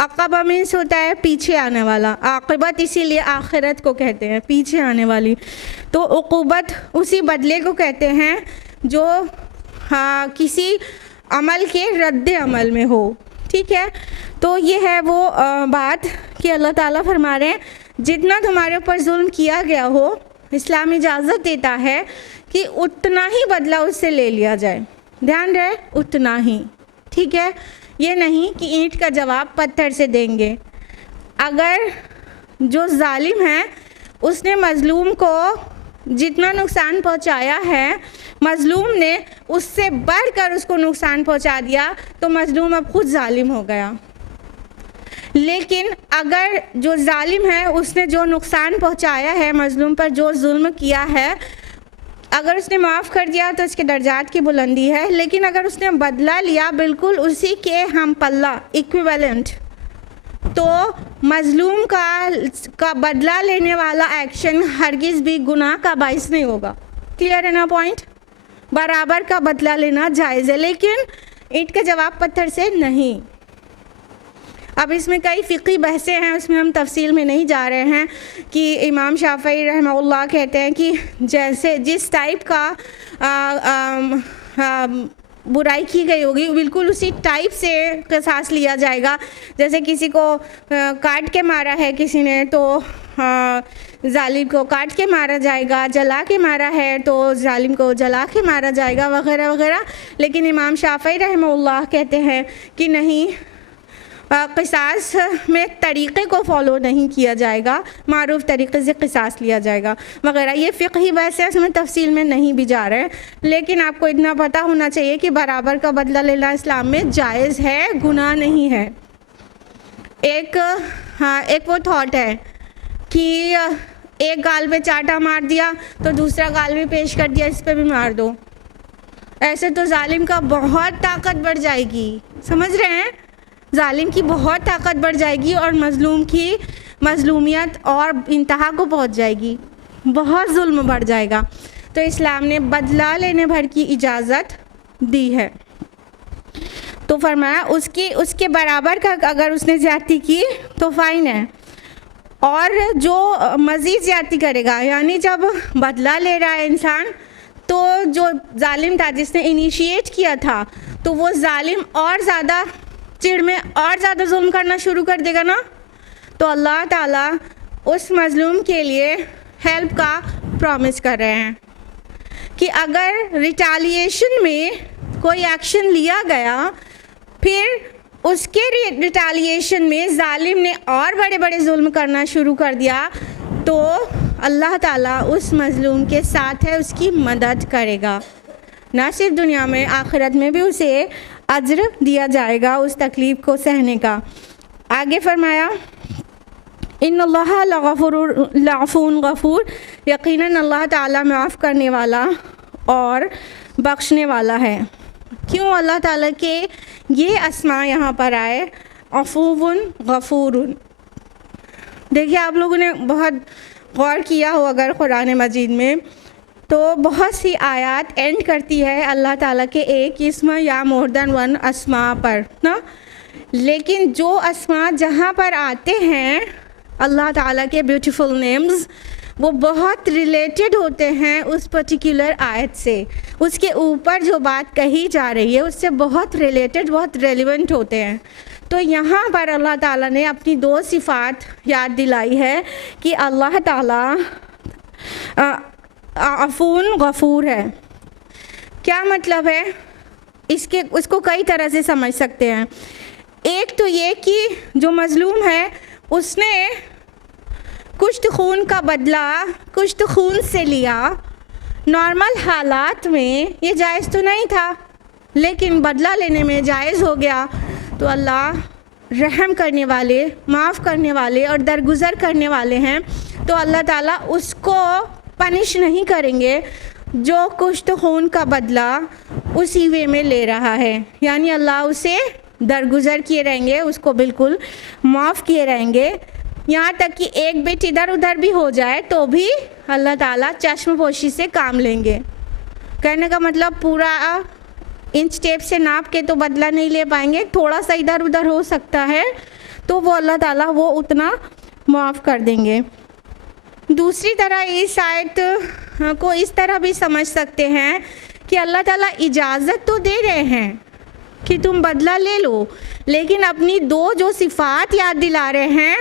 अक़बा मीन्स होता है पीछे आने वाला, आक़िबत इसीलिए आखिरत को कहते हैं, पीछे आने वाली। तो उक़ूबत उसी बदले को कहते हैं जो किसी अमल के रद्द अमल में हो। ठीक है, तो ये है वो बात कि अल्लाह ताला फरमा रहे हैं जितना तुम्हारे ऊपर जुल्म किया गया हो, इस्लाम इजाज़त देता है कि उतना ही बदला उससे ले लिया जाए। ध्यान रहे, उतना ही, ठीक है। ये नहीं कि ईंट का जवाब पत्थर से देंगे। अगर जो जालिम है उसने मज़लूम को जितना नुकसान पहुंचाया है, मज़लूम ने उससे बढ़कर उसको नुकसान पहुंचा दिया, तो मज़लूम अब खुद जालिम हो गया। लेकिन अगर जो जालिम है उसने जो नुकसान पहुंचाया है, मज़लूम पर जो जुल्म किया है, अगर उसने माफ़ कर दिया तो उसके दर्जात की बुलंदी है। लेकिन अगर उसने बदला लिया बिल्कुल उसी के हम पल्ला, इक्विवेलेंट, तो मज़लूम का बदला लेने वाला एक्शन हरगिज़ भी गुनाह का बाइस नहीं होगा। क्लियर है ना पॉइंट? बराबर का बदला लेना जायज़ है, लेकिन ईंट का जवाब पत्थर से नहीं। अब इसमें कई फ़िक़ी बहसें हैं, उसमें हम तफसील में नहीं जा रहे हैं कि इमाम शाफ़ई रहमहुल्लाह कहते हैं कि जैसे जिस टाइप का बुराई की गई होगी बिल्कुल उसी टाइप से क़िसास लिया जाएगा। जैसे किसी को काट के मारा है किसी ने, तो जालिम को काट के मारा जाएगा, जला के मारा है तो जालिम को जला के मारा जाएगा, वगैरह वगैरह। लेकिन इमाम शाफ़ई रहमहुल्लाह कहते हैं कि नहीं, क़िसास में तरीक़े को फ़ॉलो नहीं किया जाएगा, मारूफ़ तरीक़े से क़िसास लिया जाएगा वगैरह। ये फ़िक़ही वैसे इसमें तफसील में नहीं भी जा रहे हैं, लेकिन आपको इतना पता होना चाहिए कि बराबर का बदला लेना इस्लाम में जायज़ है, गुनाह नहीं है। एक वो थॉट है कि एक गाल पे चाटा मार दिया तो दूसरा गाल भी पेश कर दिया, इस पे भी मार दो। ऐसे तो जालिम का बहुत ताकत बढ़ जाएगी, समझ रहे हैं? जालिम की बहुत ताकत बढ़ जाएगी और मज़लूम की मज़लूमियत और इंतहा को पहुंच जाएगी, बहुत जुल्म बढ़ जाएगा। तो इस्लाम ने बदला लेने भर की इजाज़त दी है। तो फरमाया उसके बराबर का अगर उसने ज़्यादती की तो फ़ाइन है, और जो मज़ीद ज़्यादती करेगा, यानी जब बदला ले रहा है इंसान, तो जो जालिम था जिसने इनिशिएट किया था, तो वो जालिम और ज़्यादा चिड़ में और ज़्यादा जुल्म करना शुरू कर देगा ना, तो अल्लाह ताला उस मज़लूम के लिए हेल्प का प्रॉमिस कर रहे हैं कि अगर रिटालिएशन में कोई एक्शन लिया गया, फिर उसके रिटालिएशन में जालिम ने और बड़े बड़े जुल्म करना शुरू कर दिया, तो अल्लाह ताला उस मज़लूम के साथ है, उसकी मदद करेगा। ना सिर्फ दुनिया में, आखिरत में भी उसे अज्र दिया जाएगा उस तकलीफ़ को सहने का। आगे फरमाया, इन्नल्लाह लअफ़ून गफ़ूर, यकीनन अल्लाह ताला माफ़ करने वाला और बख्शने वाला है। क्यों अल्लाह ताला के ये अस्मा यहाँ पर आए, अफ़ूवुन गफ़ूरुन? देखिए, आप लोगों ने बहुत गौर किया हो अगर कुरान मजीद में, तो बहुत सी आयत एंड करती है अल्लाह ताला के एक इस्म या मोर देन वन अस्मा पर ना। लेकिन जो अस्मा जहाँ पर आते हैं अल्लाह ताला के ब्यूटीफुल नेम्स, वो बहुत रिलेटेड होते हैं उस पर्टिकुलर आयत से। उसके ऊपर जो बात कही जा रही है उससे बहुत रिलेटेड, बहुत रेलिवेंट होते हैं। तो यहाँ पर अल्लाह ताला ने अपनी दो सिफ़ात याद दिलाई है कि अल्लाह ताला अफ़ून गफ़ूर है। क्या मतलब है उसको कई तरह से समझ सकते हैं। एक तो ये कि जो मज़लूम है उसने कुछ तो खून का बदला कुछ तो खून से लिया, नॉर्मल हालात में ये जायज़ तो नहीं था, लेकिन बदला लेने में जायज़ हो गया। तो अल्लाह रहम करने वाले, माफ़ करने वाले और दरगुज़र करने वाले हैं। तो अल्लाह ताला उसको पनिश नहीं करेंगे जो कुछ तो खून का बदला उसी वे में ले रहा है, यानी अल्लाह उसे दरगुज़र किए रहेंगे, उसको बिल्कुल माफ़ किए रहेंगे। यहाँ तक कि एक बिट इधर उधर भी हो जाए तो भी अल्लाह ताला चश्मपोशी से काम लेंगे। कहने का मतलब पूरा इंच टेप से नाप के तो बदला नहीं ले पाएंगे, थोड़ा सा इधर उधर हो सकता है तो वो अल्लाह ताला वो उतना माफ़ कर देंगे। दूसरी तरह इस आयत को इस तरह भी समझ सकते हैं कि अल्लाह ताला इजाज़त तो दे रहे हैं कि तुम बदला ले लो, लेकिन अपनी दो जो सिफ़ात याद दिला रहे हैं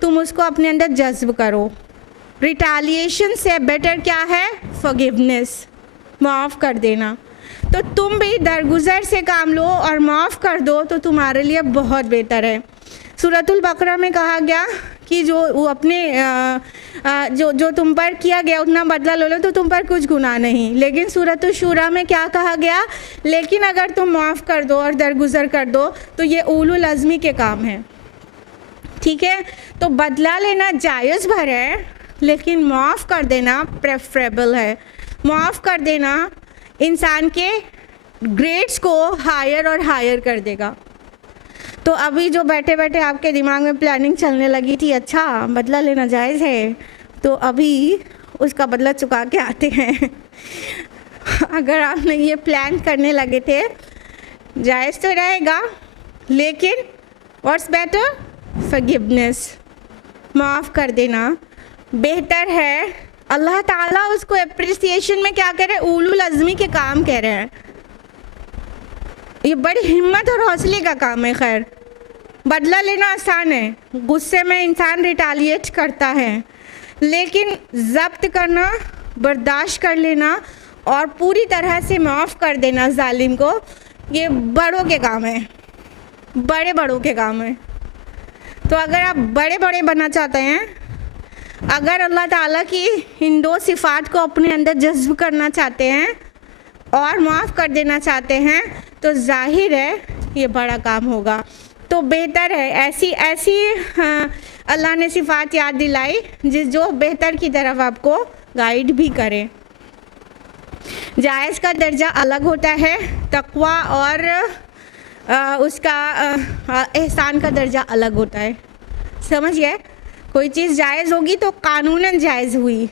तुम उसको अपने अंदर जज्ब करो। रिटालिएशन से बेटर क्या है? फॉरगिवनेस, माफ़ कर देना। तो तुम भी दरगुजर से काम लो और माफ़ कर दो तो तुम्हारे लिए बहुत बेहतर है। सूरतुल बकरा में कहा गया कि जो वो अपने जो तुम पर किया गया उतना बदला लो लो तो तुम पर कुछ गुनाह नहीं। लेकिन सूरतुल शूरा में क्या कहा गया? लेकिन अगर तुम माफ़ कर दो और दरगुजर कर दो तो ये उलुल अज़्मी के काम है। ठीक है, तो बदला लेना जायज़ भर है, लेकिन माफ़ कर देना प्रेफरेबल है। माफ़ कर देना इंसान के ग्रेड्स को हायर और हायर कर देगा। तो अभी जो बैठे बैठे आपके दिमाग में प्लानिंग चलने लगी थी, अच्छा बदला लेना जायज़ है, तो अभी उसका बदला चुका के आते हैं। अगर आपने ये प्लान करने लगे थे, जायज़ तो रहेगा, लेकिन व्हाट्स बेटर? फॉरगिवनेस, माफ़ कर देना बेहतर है। अल्लाह ताला उसको एप्रिसिएशन में क्या कह रहे हैं? उलुल अज़्मी के काम कह रहे हैं। ये बड़ी हिम्मत और हौसले का काम है। खैर, बदला लेना आसान है, गुस्से में इंसान रिटालिएट करता है, लेकिन ज़ब्त करना, बर्दाश्त कर लेना और पूरी तरह से माफ़ कर देना जालिम को, ये बड़ों के काम है, बड़े बड़ों के काम है। तो अगर आप बड़े बड़े बनना चाहते हैं, अगर अल्लाह ताला की इन दो सिफ़ात को अपने अंदर जज्ब करना चाहते हैं और माफ़ कर देना चाहते हैं, तो जाहिर है ये बड़ा काम होगा। तो बेहतर है ऐसी अल्लाह ने सिफ़ात याद दिलाई जो बेहतर की तरफ आपको गाइड भी करें। जायज़ का दर्जा अलग होता है, तक़वा और उसका एहसान का दर्जा अलग होता है। समझ गए? कोई चीज़ जायज़ होगी तो कानूनन जायज़ हुई,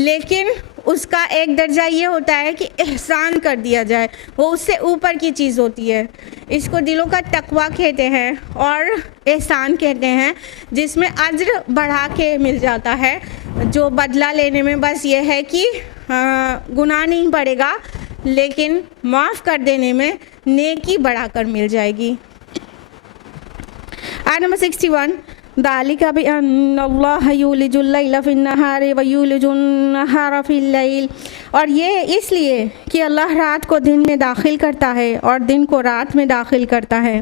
लेकिन उसका एक दर्जा ये होता है कि एहसान कर दिया जाए, वो उससे ऊपर की चीज़ होती है। इसको दिलों का तक़वा कहते हैं और एहसान कहते हैं, जिसमें अज्र बढ़ा के मिल जाता है। जो बदला लेने में बस ये है कि गुनाह नहीं पड़ेगा, लेकिन माफ़ कर देने में नेकी बढ़ाकर मिल जाएगी। आयत नंबर 61, दालिका बिअन्नल्लाह युलिजुल लैला फिन्नहारि व युलिजुन नहारा फिल्लैल, और ये इसलिए कि अल्लाह रात को दिन में दाखिल करता है और दिन को रात में दाखिल करता है।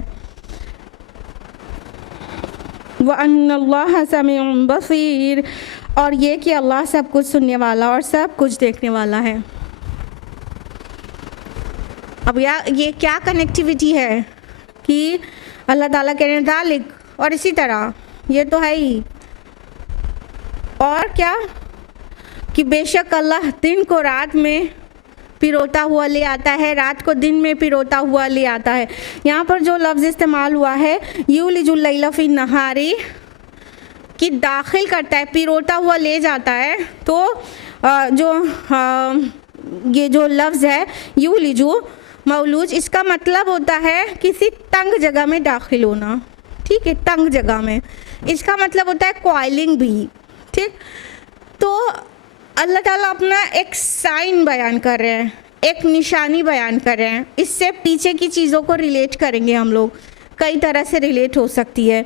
व अन्नल्लाह समीउन बसीर, और ये कि अल्लाह सब कुछ सुनने वाला और सब कुछ देखने वाला है। अब ये क्या कनेक्टिविटी है कि अल्लाह ताला कह रहे हैं दालिक, और इसी तरह ये तो है ही, और क्या कि बेशक अल्लाह दिन को रात में पिरोता हुआ ले आता है, रात को दिन में पिरोता हुआ ले आता है। यहाँ पर जो लफ्ज़ इस्तेमाल हुआ है युलिजुल लैला फिन नहारी, कि दाखिल करता है, पिरोता हुआ ले जाता है। तो ये जो लफ्ज़ है युलिजु मौलूज, इसका मतलब होता है किसी तंग जगह में दाखिल होना। ठीक है, तंग जगह में, इसका मतलब होता है कॉइलिंग भी। ठीक, तो अल्लाह ताला अपना एक साइन बयान कर रहे हैं, एक निशानी बयान कर रहे हैं। इससे पीछे की चीज़ों को रिलेट करेंगे हम लोग, कई तरह से रिलेट हो सकती है।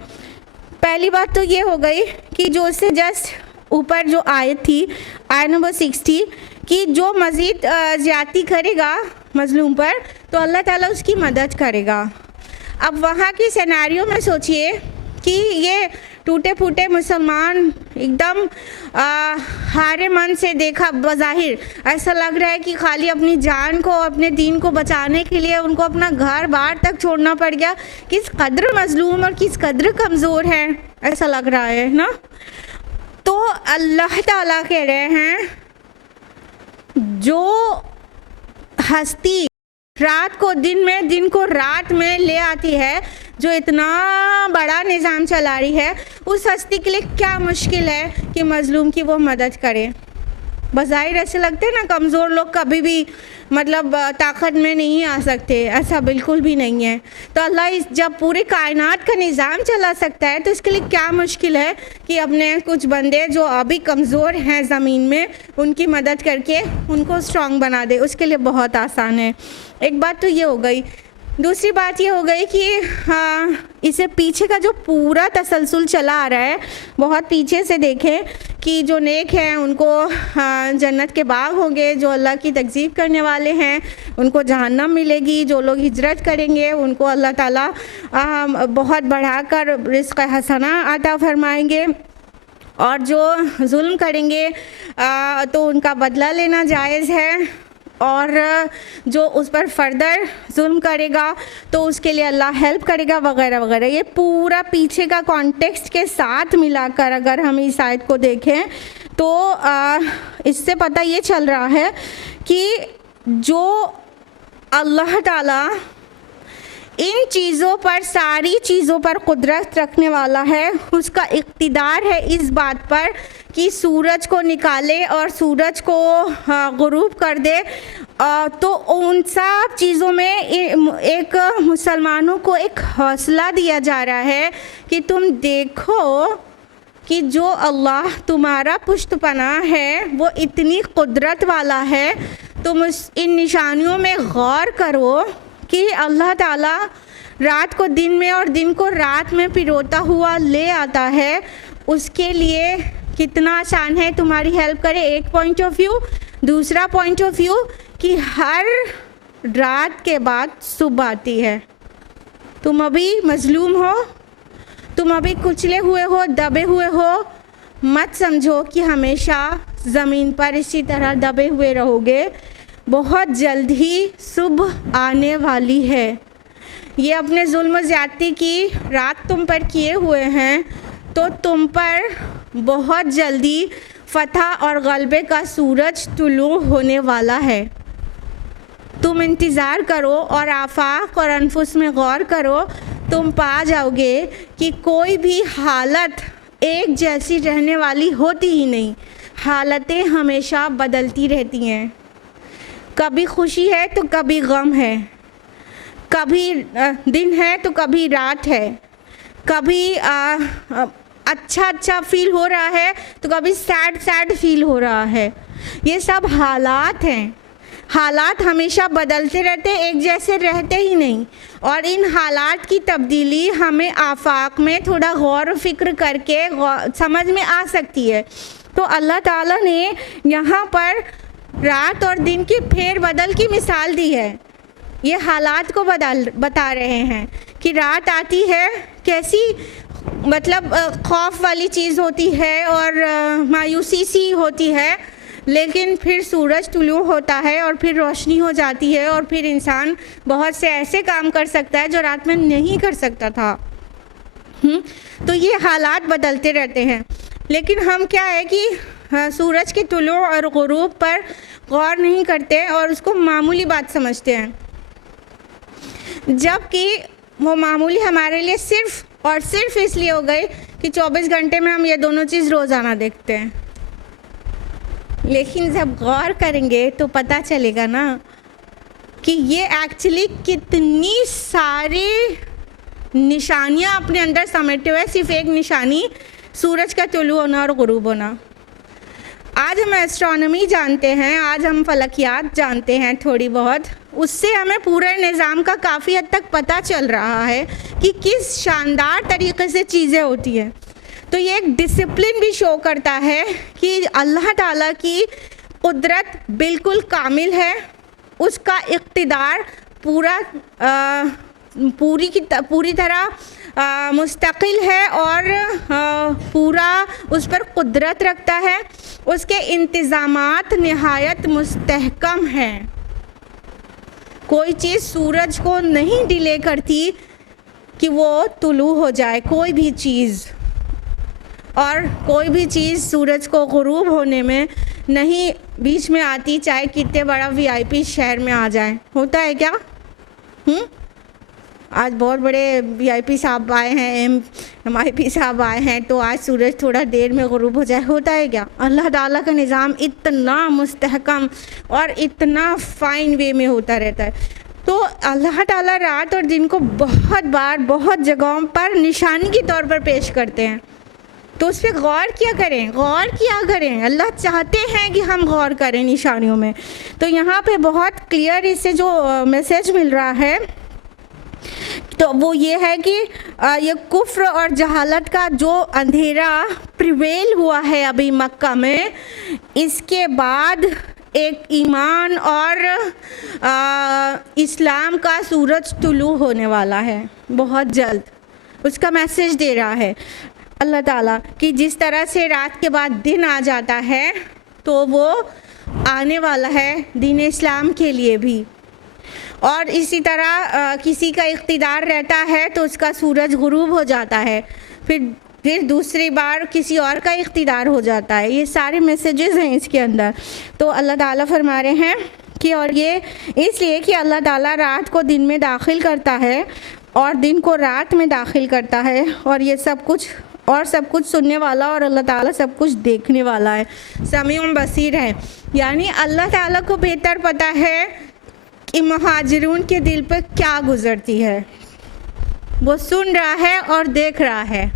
पहली बात तो ये हो गई कि जो इससे जस्ट ऊपर जो आयत थी, आयत नंबर 60, कि जो मज़ीद ज़्यादती करेगा मज़लूम पर तो अल्लाह ताला उसकी मदद करेगा। अब वहाँ की सिनेरियो में सोचिए कि ये टूटे फूटे मुसलमान एकदम हारे मन से देखा, बज़ाहिर ऐसा लग रहा है कि खाली अपनी जान को, अपने दीन को बचाने के लिए उनको अपना घर बार तक छोड़ना पड़ गया। किस कदर मज़लूम और किस कदर कमज़ोर है, ऐसा लग रहा है ना। तो अल्लाह ताला कह रहे हैं जो हस्ती रात को दिन में, दिन को रात में ले आती है, जो इतना बड़ा निज़ाम चला रही है, उस हस्ती के लिए क्या मुश्किल है कि मज़लूम की वो मदद करे। बज़ाहिर ऐसे लगते हैं ना कमज़ोर लोग कभी भी मतलब ताकत में नहीं आ सकते, ऐसा बिल्कुल भी नहीं है। तो अल्लाह जब पूरी कायनात का निज़ाम चला सकता है तो इसके लिए क्या मुश्किल है कि अपने कुछ बंदे जो अभी कमज़ोर हैं ज़मीन में, उनकी मदद करके उनको स्ट्रॉन्ग बना दे। उसके लिए बहुत आसान है। एक बात तो ये हो गई। दूसरी बात ये हो गई कि इसे पीछे का जो पूरा तसलसल चला आ रहा है, बहुत पीछे से देखें कि जो नेक हैं उनको जन्नत के बाग होंगे, जो अल्लाह की तकज़ीब करने वाले हैं उनको जहन्नम मिलेगी, जो लोग हिजरत करेंगे उनको अल्लाह ताला बहुत बढ़ाकर रिज़्क़ हसना अता फरमाएंगे, और जो जुल्म करेंगे तो उनका बदला लेना जायज़ है, और जो उस पर फर्दर जुल्म करेगा तो उसके लिए अल्लाह हेल्प करेगा वगैरह वगैरह। ये पूरा पीछे का कॉन्टेक्स्ट के साथ मिलाकर अगर हम इस आयत को देखें तो इससे पता ये चल रहा है कि जो अल्लाह ताला इन चीज़ों पर, सारी चीज़ों पर कुदरत रखने वाला है, उसका इख्तिदार है इस बात पर कि सूरज को निकाले और सूरज को गुरूब कर दे। तो उन सब चीज़ों में एक मुसलमानों को एक हौसला दिया जा रहा है कि तुम देखो कि जो अल्लाह तुम्हारा पुष्टपना है वो इतनी कुदरत वाला है। तुम इन निशानियों में गौर करो कि अल्लाह ताला रात को दिन में और दिन को रात में पिरोता हुआ ले आता है, उसके लिए कितना आसान है तुम्हारी हेल्प करे, एक पॉइंट ऑफ व्यू। दूसरा पॉइंट ऑफ व्यू कि हर रात के बाद सुबह आती है। तुम अभी मजलूम हो, तुम अभी कुचले हुए हो, दबे हुए हो, मत समझो कि हमेशा ज़मीन पर इसी तरह दबे हुए रहोगे। बहुत जल्द ही सुबह आने वाली है। ये अपने जुल्म ज़्यादती की रात तुम पर किए हुए हैं तो तुम पर बहुत जल्दी फतह और गलबे का सूरज तुलू होने वाला है। तुम इंतज़ार करो और आफाक और अनफुस में गौर करो, तुम पा जाओगे कि कोई भी हालत एक जैसी रहने वाली होती ही नहीं। हालतें हमेशा बदलती रहती हैं। कभी खुशी है तो कभी गम है, कभी दिन है तो कभी रात है, कभी अच्छा फील हो रहा है तो कभी सैड फील हो रहा है। ये सब हालात हैं। हालात हमेशा बदलते रहते, एक जैसे रहते ही नहीं। और इन हालात की तब्दीली हमें आफाक में थोड़ा गौर फिक्र करके समझ में आ सकती है। तो अल्लाह ताला ने यहाँ पर रात और दिन की फेर बदल की मिसाल दी है। ये हालात को बता रहे हैं कि रात आती है कैसी, मतलब खौफ वाली चीज़ होती है और मायूसी सी होती है, लेकिन फिर सूरज तुलू होता है और फिर रोशनी हो जाती है और फिर इंसान बहुत से ऐसे काम कर सकता है जो रात में नहीं कर सकता था। तो ये हालात बदलते रहते हैं, लेकिन हम क्या है कि सूरज के तुलू और गुरूब पर गौर नहीं करते और उसको मामूली बात समझते हैं, जबकि वो मामूली हमारे लिए सिर्फ़ और सिर्फ इसलिए हो गई कि 24 घंटे में हम ये दोनों चीज़ रोज़ाना देखते हैं। लेकिन जब गौर करेंगे तो पता चलेगा ना कि ये एक्चुअली कितनी सारी निशानियाँ अपने अंदर समेटे हुए, सिर्फ एक निशानी सूरज का तुलू होना और गुरूब होना। आज हम एस्ट्रोनॉमी जानते हैं, आज हम फलकियात जानते हैं थोड़ी बहुत, उससे हमें पूरे निज़ाम का काफ़ी हद तक पता चल रहा है कि किस शानदार तरीके से चीज़ें होती हैं। तो ये एक डिसिप्लिन भी शो करता है कि अल्लाह ताला की कुदरत बिल्कुल कामिल है, उसका इक़्तिदार पूरी तरह मुस्तकिल है और पूरा उस पर कुदरत रखता है। उसके इंतज़ामात निहायत मुस्तहकम हैं। कोई चीज़ सूरज को नहीं डिले करती कि वो तुलू हो जाए, कोई भी चीज़, और कोई भी चीज़ सूरज को गुरूब होने में नहीं बीच में आती, चाहे कितने बड़ा VIP शहर में आ जाए। होता है क्या? आज बहुत बड़े VIP साहब आए हैं, MIP साहब आए हैं, तो आज सूरज थोड़ा देर में गुरूब हो जाए, होता है क्या? अल्लाह ताला का निज़ाम इतना मुस्तहकम और इतना फ़ाइन वे में होता रहता है। तो अल्लाह ताला रात और दिन को बहुत बार बहुत जगहों पर निशानी के तौर पर पेश करते हैं, तो उस पर गौर किया करें। अल्लाह चाहते हैं कि हम गौर करें निशानियों में। तो यहाँ पे बहुत क्लियर इससे जो मैसेज मिल रहा है, तो वो ये है कि ये कुफ्र और जहालत का जो अंधेरा प्रिवेल हुआ है अभी मक्का में, इसके बाद एक ईमान और इस्लाम का सूरज तुलू होने वाला है बहुत जल्द। उसका मैसेज दे रहा है अल्लाह ताला कि जिस तरह से रात के बाद दिन आ जाता है तो वो आने वाला है दीन इस्लाम के लिए भी। और इसी तरह किसी का इख्तिदार रहता है तो उसका सूरज गुरूब हो जाता है, फिर दूसरी बार किसी और का इख्तिदार हो जाता है। ये सारे मैसेजेस हैं इसके अंदर। तो अल्लाह ताला फरमा रहे हैं कि और ये इसलिए कि अल्लाह ताला रात को दिन में दाखिल करता है और दिन को रात में दाखिल करता है, और ये सब कुछ सुनने वाला और अल्लाह ताला सब कुछ देखने वाला है, समीउन बसीर है। यानी अल्लाह ताला को बेहतर पता है कि मुहाजिरून के दिल पर क्या गुज़रती है। वो सुन रहा है और देख रहा है।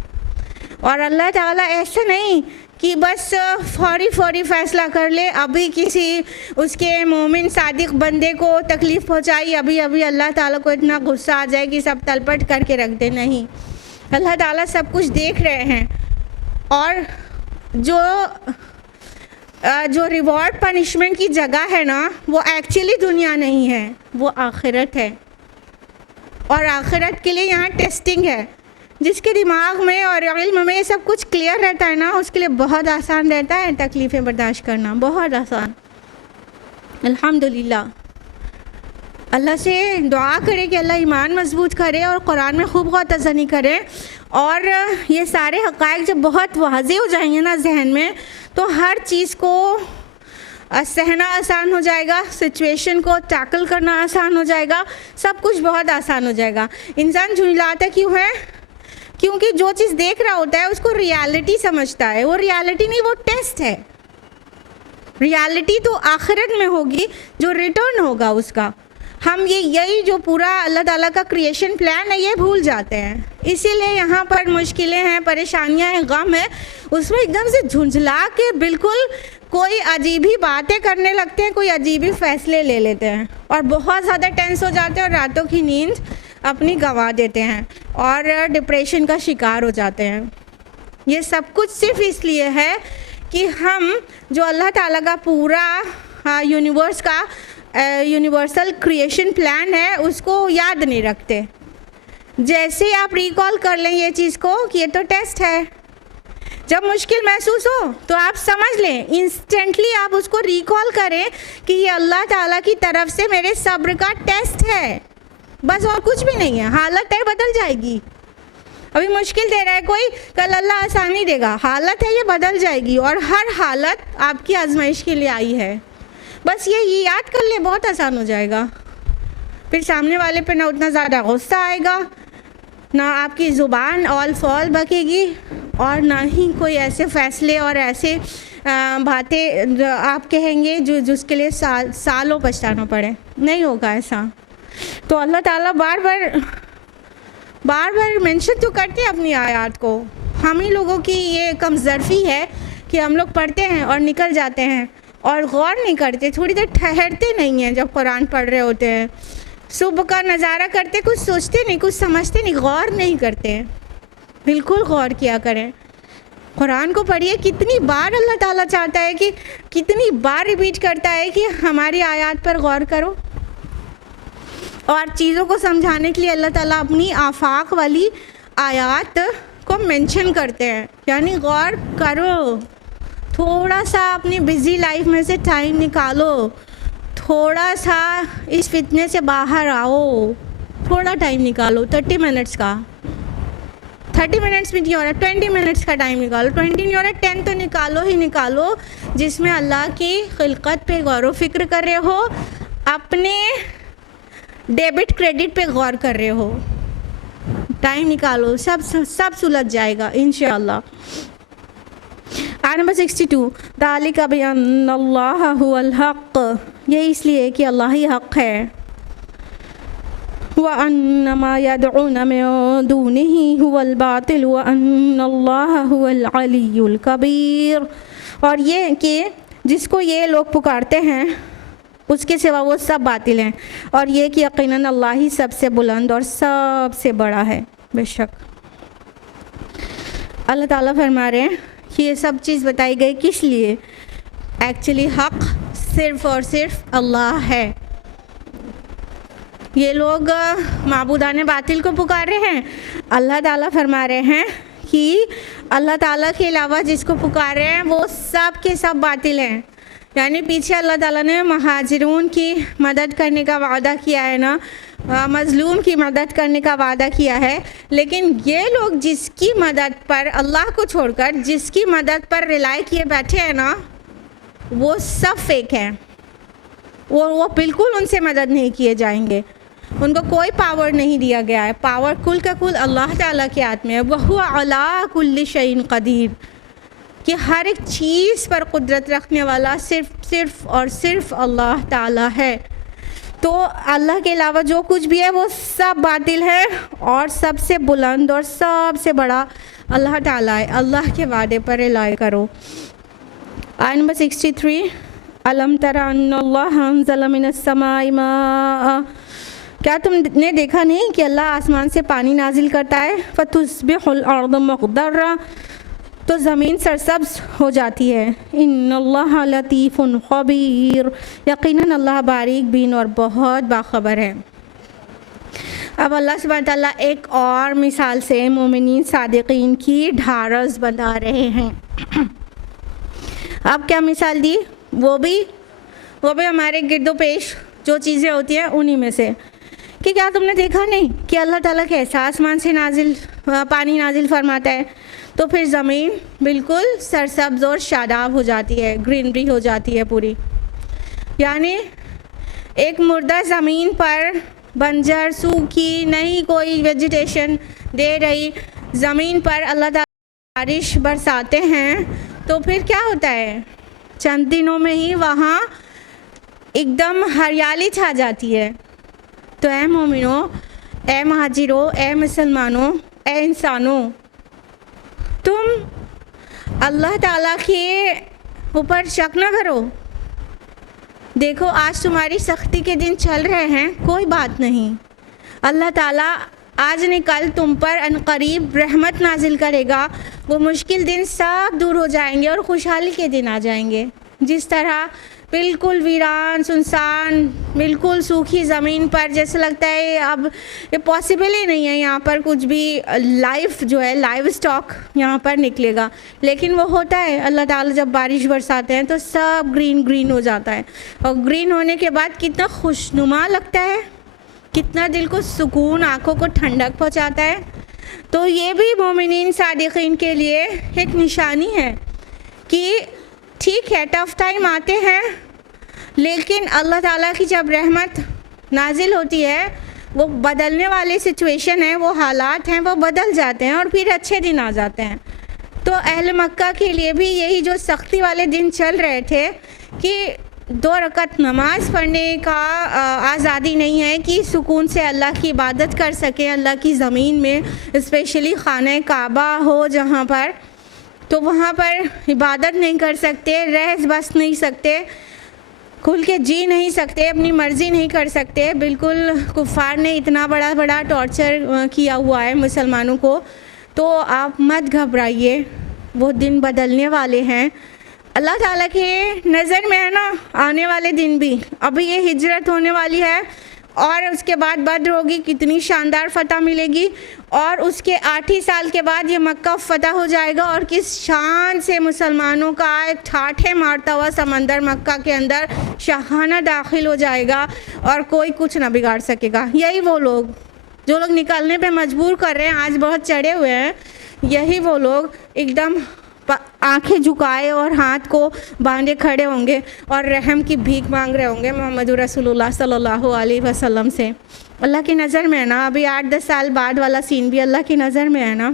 और अल्लाह ताला ऐसा नहीं कि बस फौरी फ़ैसला कर ले, अभी किसी उसके मोमिन सादिक बंदे को तकलीफ़ पहुंचाई, अभी अल्लाह ताला को इतना गुस्सा आ जाए कि सब तलपट करके रख दे। नहीं, अल्लाह ताला सब कुछ देख रहे हैं। और जो रिवॉर्ड पनिशमेंट की जगह है ना, वो एक्चुअली दुनिया नहीं है, वो आखिरत है। और आखिरत के लिए यहाँ टेस्टिंग है। जिसके दिमाग में और इल्म में ये सब कुछ क्लियर रहता है ना, उसके लिए बहुत आसान रहता है तकलीफ़ें बर्दाश्त करना, बहुत आसान। अल्हम्दुलिल्लाह। अल्लाह से दुआ करें कि अल्लाह ईमान मजबूत करे और कुरान में खूब गौर-फ़िक्र करें, और ये सारे हक़ाइक़ जब बहुत वाज़ेह हो जाएंगे ना जहन में, तो हर चीज़ को सहना आसान हो जाएगा, सिचुएशन को टैकल करना आसान हो जाएगा, सब कुछ बहुत आसान हो जाएगा। इंसान झुंझलाता क्यों है? क्योंकि जो चीज़ देख रहा होता है उसको रियलिटी समझता है। वो रियलिटी नहीं, वो टेस्ट है। रियलिटी तो आखिरत में होगी, जो रिटर्न होगा उसका। हम यही जो पूरा अल्लाह ताला का क्रिएशन प्लान है ये भूल जाते हैं। इसीलिए यहाँ पर मुश्किलें हैं, परेशानियाँ हैं, गम है, उसमें एकदम से झुंझला के बिल्कुल कोई अजीब ही बातें करने लगते हैं, कोई अजीब ही फैसले ले लेते हैं, और बहुत ज़्यादा टेंस हो जाते हैं और रातों की नींद अपनी गंवा देते हैं और डिप्रेशन का शिकार हो जाते हैं। ये सब कुछ सिर्फ इसलिए है कि हम जो अल्लाह ताला का पूरा यूनिवर्स का यूनिवर्सल क्रिएशन प्लान है उसको याद नहीं रखते। जैसे आप रिकॉल कर लें ये चीज़ को कि ये तो टेस्ट है, जब मुश्किल महसूस हो तो आप समझ लें, इंस्टेंटली आप उसको रिकॉल करें कि ये अल्लाह ताला की तरफ से मेरे सब्र का टेस्ट है, बस और कुछ भी नहीं है। हालत है, बदल जाएगी। अभी मुश्किल दे रहा है कोई, कल अल्लाह आसानी देगा। हालत है, ये बदल जाएगी, और हर हालत आपकी आजमाइश के लिए आई है। बस ये याद कर ले, बहुत आसान हो जाएगा। फिर सामने वाले पे ना उतना ज़्यादा गुस्सा आएगा, ना आपकी ज़ुबान ऑल फॉल बकेगी, और ना ही कोई ऐसे फ़ैसले और ऐसे बातें आप कहेंगे जिसके लिए सालों पछताना पड़े। नहीं होगा ऐसा। तो अल्लाह ताला बार बार मेंशन तो करते हैं अपनी आयत को। हम ही लोगों की ये कमज़रफ़ी है कि हम लोग पढ़ते हैं और निकल जाते हैं और गौर नहीं करते, थोड़ी देर ठहरते नहीं हैं जब कुरान पढ़ रहे होते हैं। सुबह का नज़ारा करते, कुछ सोचते नहीं, कुछ समझते नहीं, गौर नहीं करते हैं। बिल्कुल गौर किया करें, कुरान को पढ़िए। कितनी बार अल्लाह ताला चाहता है कि कितनी बार रिपीट करता है कि हमारी आयत पर गौर करो। और चीज़ों को समझाने के लिए अल्लाह ताला अपनी आफाक वाली आयत को मेंशन करते हैं, यानी गौर करो। थोड़ा सा अपनी बिज़ी लाइफ में से टाइम निकालो, थोड़ा सा इस फितने से बाहर आओ, थोड़ा टाइम निकालो। 30 मिनट्स का, 30 मिनट्स भी नहीं हो रहा, 20 मिनट्स का टाइम निकालो। 20 नहीं हो रहा, 10 तो निकालो ही निकालो, जिसमें अल्लाह की खिलकत पे गौर व फिक्र कर रहे हो, अपने डेबिट क्रेडिट पे गौर कर रहे हो। टाइम निकालो, सब सुलझ जाएगा इंशाअल्लाह। आयत नंबर 62, ज़ालिका बिअन्नल्लाह हुवल हक़, ये इसलिए कि अल्लाह ही हक़ है। व अन्नमा यदऊन मिन दूनिही हुवल बातिल व अन्नल्लाह हुवल अलियुल कबीर, और ये कि जिसको ये लोग पुकारते हैं उसके सिवा वो सब बातिल हैं, और ये कि यकीनन अल्लाह ही सबसे बुलंद और सबसे बड़ा है। बेशक अल्लाह ताला फरमा रहे हैं कि ये सब चीज़ बताई गई किस लिए? एक्चुअली हक़ सिर्फ़ और सिर्फ अल्लाह है। ये लोग माबूदाने बातिल को पुकार रहे हैं। अल्लाह ताला फरमा रहे हैं कि अल्लाह ताला के अलावा जिसको पुकार रहे हैं वो सब के सब बातिल हैं। यानी पीछे अल्लाह ताला ने महाजिरून की मदद करने का वादा किया है ना, मज़लूम की मदद करने का वादा किया है, लेकिन ये लोग जिसकी मदद पर, अल्लाह को छोड़कर जिसकी मदद पर रिलाई किए बैठे हैं ना, वो सब फेक हैं। वो बिल्कुल उनसे मदद नहीं किए जाएंगे, उनको कोई पावर नहीं दिया गया है। पावर कुल का कुल अल्लाह ताला के हाथ में है। वहुवा अला कुल्लि शैइन क़दीर, कि हर एक चीज़ पर कुदरत रखने वाला सिर्फ़ और सिर्फ अल्लाह ताला है। तो अल्लाह के अलावा जो कुछ भी है वो सब बातिल है, और सबसे बुलंद और सबसे बड़ा अल्लाह ताला है। अल्लाह के वादे पर रिलाय करो। आयत नंबर 63, अलम तरा अन्नल्लाह अंज़ला मिनस समाई माअ, क्या तुमने देखा नहीं कि अल्लाह आसमान से पानी नाजिल करता है? फतुस्बिहुल अर्दु मुख़दर्रा, तो ज़मीन सरसब्ज़ हो जाती है। इन्नल्लाह लतीफ़ुन ख़बीर, यकीनन अल्लाह बारीक बीन और बहुत बाखबर है। अब अल्लाह सुब्हानहू व तआला एक और मिसाल से मोमिनीन सादिक़ीन की ढारस बंधा रहे हैं। अब क्या मिसाल दी? वो भी हमारे गिरदो पेश जो चीज़ें होती हैं उन्हीं में से, कि क्या तुमने देखा नहीं कि अल्लाह ताला कैसा आसमान से पानी नाजिल फरमाता है, तो फिर ज़मीन बिल्कुल सरसब्ज़ और शादाब हो जाती है, ग्रीनरी हो जाती है पूरी। यानी एक मुर्दा ज़मीन पर बंजर सूखी नहीं कोई वेजिटेशन दे रही ज़मीन पर अल्लाह ताला बारिश बरसाते हैं, तो फिर क्या होता है? चंद दिनों में ही वहाँ एकदम हरियाली छा जाती है। तो ऐ मोमिनों, ऐ महाजिरों, ऐ मुसलमानों, ऐ इंसानों, तुम अल्लाह ताला के ऊपर शक न करो। देखो आज तुम्हारी सख्ती के दिन चल रहे हैं, कोई बात नहीं, अल्लाह ताला आज नहीं कल तुम पर अनकरीब रहमत नाजिल करेगा। वो मुश्किल दिन सब दूर हो जाएंगे और खुशहाली के दिन आ जाएंगे। जिस तरह बिल्कुल वीरान सुनसान बिल्कुल सूखी ज़मीन पर जैसे लगता है अब ये पॉसिबल ही नहीं है यहाँ पर कुछ भी लाइफ जो है, लाइव स्टॉक यहाँ पर निकलेगा, लेकिन वो होता है। अल्लाह ताला जब बारिश बरसाते हैं तो सब ग्रीन ग्रीन हो जाता है, और ग्रीन होने के बाद कितना खुशनुमा लगता है, कितना दिल को सुकून, आँखों को ठंडक पहुँचाता है। तो ये भी मोमिनीन सादिक़ीन के लिए एक निशानी है कि ठीक है टफ़ टाइम आते हैं, लेकिन अल्लाह ताला की जब रहमत नाजिल होती है, वो बदलने वाली सिचुएशन है, वो हालात हैं, वो बदल जाते हैं और फिर अच्छे दिन आ जाते हैं। तो अहले मक्का के लिए भी यही जो सख्ती वाले दिन चल रहे थे कि 2 रकात नमाज़ पढ़ने का आज़ादी नहीं है कि सुकून से अल्लाह की इबादत कर सकें। अल्लाह की ज़मीन में स्पेशली खाना काबा हो जहाँ पर, तो वहाँ पर इबादत नहीं कर सकते, रहस बस नहीं सकते, खुल के जी नहीं सकते, अपनी मर्ज़ी नहीं कर सकते। बिल्कुल कुफ़ार ने इतना बड़ा टॉर्चर किया हुआ है मुसलमानों को। तो आप मत घबराइए, वो दिन बदलने वाले हैं। अल्लाह ताला के नज़र में है ना आने वाले दिन भी। अभी ये हिजरत होने वाली है और उसके बाद बद्र होगी, कितनी शानदार फ़तह मिलेगी, और उसके 8 ही साल के बाद ये मक्का फ़तह हो जाएगा, और किस शान से मुसलमानों का ठाठे मारता हुआ समंदर मक्का के अंदर शाहाना दाखिल हो जाएगा और कोई कुछ ना बिगाड़ सकेगा। यही वो लोग जो लोग निकलने पे मजबूर कर रहे हैं, आज बहुत चढ़े हुए हैं, यही वो लोग एकदम आंखें झुकाए और हाथ को बांधे खड़े होंगे और रहम की भीख मांग रहे होंगे मोहम्मद रसूलुल्लाह सल्लल्लाहु अलैहि वसल्लम से। अल्लाह की नज़र में है ना, अभी 8-10 साल बाद वाला सीन भी अल्लाह की नज़र में है ना।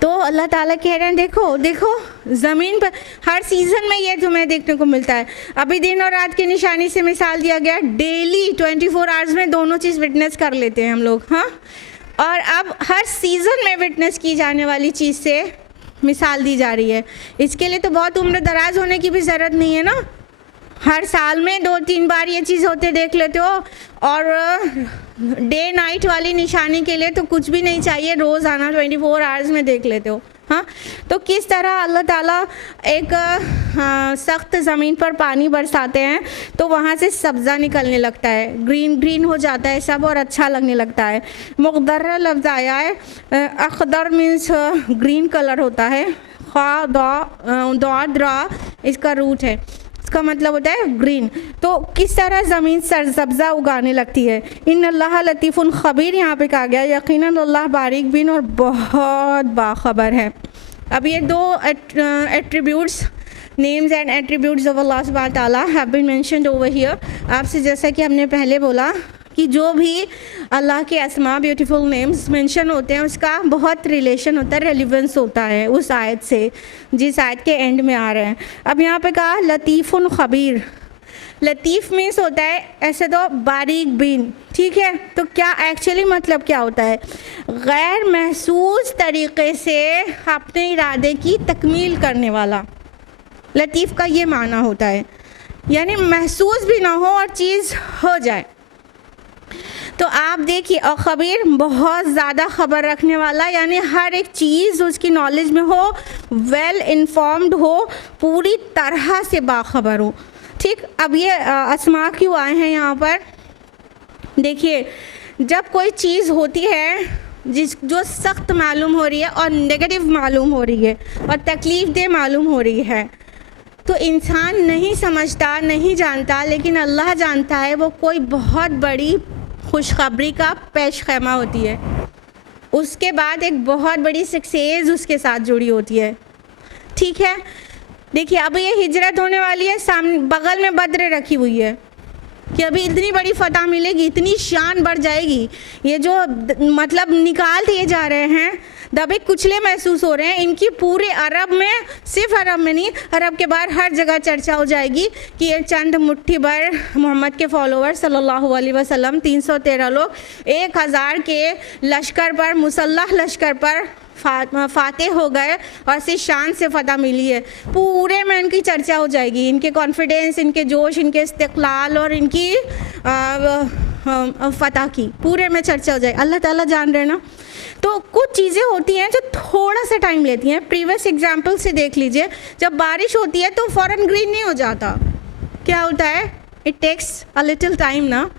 तो अल्लाह ताला कह रहे हैं देखो ज़मीन पर हर सीज़न में ये तुम्हें देखने को मिलता है। अभी दिन और रात की निशानी से मिसाल दिया गया, डेली 24 आवर्स में दोनों चीज़ विटनेस कर लेते हैं हम लोग, हाँ। और अब हर सीज़न में विटनेस की जाने वाली चीज़ से मिसाल दी जा रही है। इसके लिए तो बहुत उम्र दराज होने की भी ज़रूरत नहीं है ना, हर साल में 2-3 बार ये चीज़ होते देख लेते हो, और डे नाइट वाली निशानी के लिए तो कुछ भी नहीं चाहिए, रोज़ाना 24 आवर्स में देख लेते हो। हाँ, तो किस तरह अल्लाह ताला एक सख्त ज़मीन पर पानी बरसाते हैं तो वहाँ से सब्ज़ा निकलने लगता है, ग्रीन ग्रीन हो जाता है सब और अच्छा लगने लगता है। मुक़द्दर लफ्ज़ आया है, अख़दर मीन्स ग्रीन कलर होता है, खा दौदरा इसका रूट है, इसका मतलब होता है ग्रीन। तो किस तरह ज़मीन सरसब्ज़ा उगाने लगती है। इन अल्लाह लतीफ़ुन ख़बीर यहाँ पे कहा गया, यकीनन अल्लाह बारीक बिन और बहुत बाखबर है। अब ये दो attributes, names and attributes of Allah सुब्हानहू व तआला have been mentioned over here. आपसे जैसा कि हमने पहले बोला कि जो भी अल्लाह के अस्मा ब्यूटीफुल नेम्स मेंशन होते हैं उसका बहुत रिलेशन होता है, रेलिवेंस होता है उस आयत से जिस आयत के एंड में आ रहे हैं। अब यहाँ पे कहा लतीफ़ुन ख़बीर। लतीफ़ मीन्स होता है ऐसे तो बारीक बीन, ठीक है। तो क्या एक्चुअली मतलब क्या होता है, गैर महसूस तरीक़े से अपने इरादे की तकमील करने वाला। लतीफ़ का ये माना होता है, यानी महसूस भी ना हो और चीज़ हो जाए। तो आप देखिए, और ख़बीर बहुत ज़्यादा ख़बर रखने वाला, यानी हर एक चीज़ उसकी नॉलेज में हो, वेल इन्फॉर्म्ड हो, पूरी तरह से बाखबर हो, ठीक। अब ये अस्मा क्यों आए हैं यहाँ पर, देखिए जब कोई चीज़ होती है जो सख्त मालूम हो रही है और नेगेटिव मालूम हो रही है और तकलीफ़ दे मालूम हो रही है, तो इंसान नहीं समझता, नहीं जानता, लेकिन अल्लाह जानता है वो कोई बहुत बड़ी खुशखबरी का पेश ख़ैमा होती है। उसके बाद एक बहुत बड़ी सक्सेस उसके साथ जुड़ी होती है, ठीक है। देखिए अब ये हिजरत होने वाली है, सामने बगल में बद्र रखी हुई है कि अभी इतनी बड़ी फतह मिलेगी, इतनी शान बढ़ जाएगी। ये जो मतलब निकाल दिए जा रहे हैं, दबे कुचले महसूस हो रहे हैं, इनकी पूरे अरब में, सिर्फ अरब में नहीं, अरब के बाहर हर जगह चर्चा हो जाएगी कि ये चंद मुट्ठी भर मोहम्मद के फॉलोअर सल्लल्लाहु अलैहि वसल्लम 313 लोग 1000 के लश्कर पर, मुसल्लह लश्कर पर फातेह हो गए और ऐसी शान से फतह मिली है। पूरे में इनकी चर्चा हो जाएगी, इनके कॉन्फिडेंस, इनके जोश, इनके इस्तिक़लाल और इनकी फतह की पूरे में चर्चा हो जाएगी। अल्लाह ताला जान रहे ना। तो कुछ चीज़ें होती हैं जो थोड़ा सा टाइम लेती हैं। प्रीवियस एग्जाम्पल से देख लीजिए, जब बारिश होती है तो फ़ौरन ग्रीन नहीं हो जाता, क्या होता है, it takes a little time ना,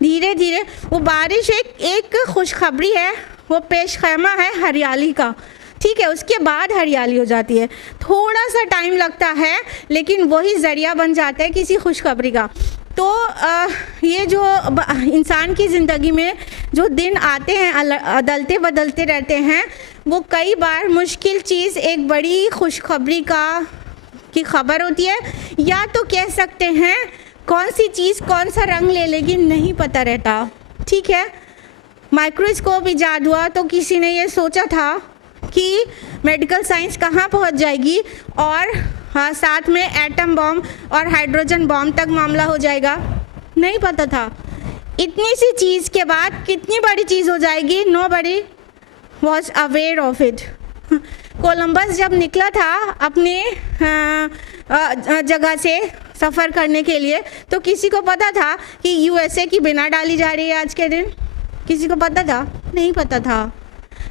धीरे धीरे। वो बारिश एक खुशखबरी है, वो पेश ख़ैमा है हरियाली का, ठीक है। उसके बाद हरियाली हो जाती है, थोड़ा सा टाइम लगता है, लेकिन वही ज़रिया बन जाता है किसी खुशखबरी का। तो ये जो इंसान की ज़िंदगी में जो दिन आते हैं, अदलते बदलते रहते हैं, वो कई बार मुश्किल चीज़ एक बड़ी खुशखबरी की खबर होती है, या तो कह सकते हैं कौन सी चीज़ कौन सा रंग ले लेगी नहीं पता रहता, ठीक है। माइक्रोस्कोप ईजाद हुआ तो किसी ने ये सोचा था कि मेडिकल साइंस कहाँ पहुँच जाएगी और हाँ साथ में एटम बॉम्ब और हाइड्रोजन बॉम्ब तक मामला हो जाएगा, नहीं पता था। इतनी सी चीज़ के बाद कितनी बड़ी चीज़ हो जाएगी, nobody was aware of it. Columbus जब निकला था अपने जगह से सफ़र करने के लिए, तो किसी को पता था कि यूएसए की बिना डाली जा रही है आज के दिन, किसी को पता था, नहीं पता था।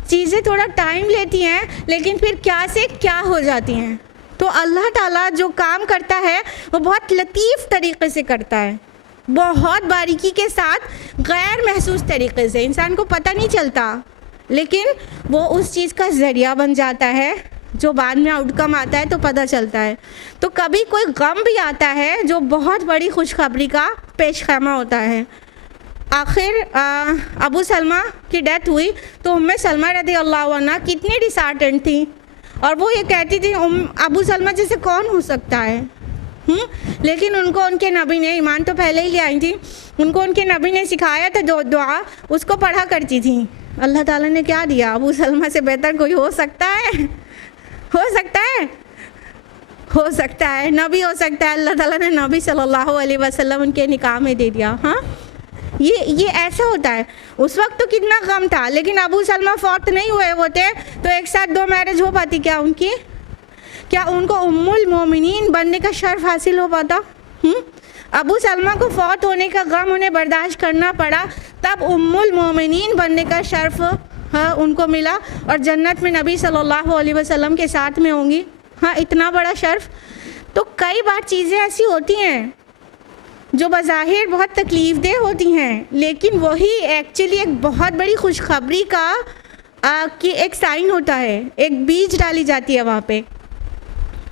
चीज़ें थोड़ा टाइम लेती हैं, लेकिन फिर क्या से क्या हो जाती हैं। तो अल्लाह ताला जो काम करता है वो बहुत लतीफ़ तरीक़े से करता है, बहुत बारीकी के साथ, गैर महसूस तरीक़े से, इंसान को पता नहीं चलता, लेकिन वो उस चीज़ का ज़रिया बन जाता है, जो बाद में आउटकम आता है तो पता चलता है। तो कभी कोई गम भी आता है जो बहुत बड़ी खुशखबरी का पेश ख़ैमा होता है। आखिर अबू सलमा की डेथ हुई तो उम्मे सलमा रज़ी अल्लाह अन्हा कितनी डिसहार्टेंड थी, और वो ये कहती थी अबू सलमा जैसे कौन हो सकता है। लेकिन उनको उनके नबी ने, ईमान तो पहले ही ले आई थी, उनको उनके नबी ने सिखाया था जो दुआ उसको पढ़ा करती थी। अल्लाह ताला ने क्या दिया, अबू सलमा से बेहतर कोई हो सकता है? हो सकता है, हो सकता है, नबी हो सकता है। अल्लाह ताला ने नबी सल्लल्लाहु अलैहि वसल्लम उनके निकाह में दे दिया। हाँ, ये ऐसा होता है। उस वक्त तो कितना गम था, लेकिन अबू सलमा फौत नहीं हुए होते तो एक साथ 2 मैरिज हो पाती क्या उनकी? क्या उनको उम्मुल मोमिनीन बनने का शर्फ हासिल हो पाता? अबू सलमा को फौत होने का गम उन्हें बर्दाश्त करना पड़ा, तब उम्मुल मोमिनीन बनने का शर्फ उनको मिला और जन्नत में नबी सल्लल्लाहु अलैहि वसल्लम के साथ में होंगी। इतना बड़ा शर्फ। तो कई बार चीज़ें ऐसी होती हैं जो बज़ाहिर बहुत तकलीफ़देह होती हैं, लेकिन वही एक्चुअली एक बहुत बड़ी खुशखबरी का कि एक साइन होता है, एक बीज डाली जाती है वहाँ पे।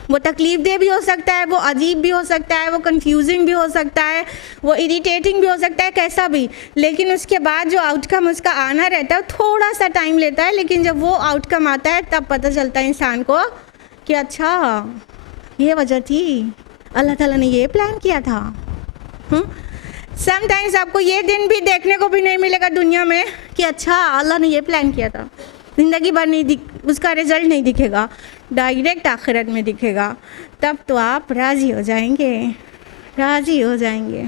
वो तकलीफ़देह भी हो सकता है, वो अजीब भी हो सकता है, वो कंफ्यूजिंग भी हो सकता है, वो इरिटेटिंग भी हो सकता है, कैसा भी, लेकिन उसके बाद जो आउटकम उसका आना रहता है थोड़ा सा टाइम लेता है, लेकिन जब वो आउटकम आता है तब पता चलता है इंसान को कि अच्छा ये वजह थी, अल्लाह ताला ने ये प्लान किया था। समटाइम्स आपको ये दिन भी देखने को भी नहीं मिलेगा दुनिया में कि अच्छा अल्लाह ने ये प्लान किया था, ज़िंदगी भर नहीं उसका रिज़ल्ट नहीं दिखेगा, डायरेक्ट आखिरत में दिखेगा। तब तो आप राज़ी हो जाएंगे, राज़ी हो जाएंगे।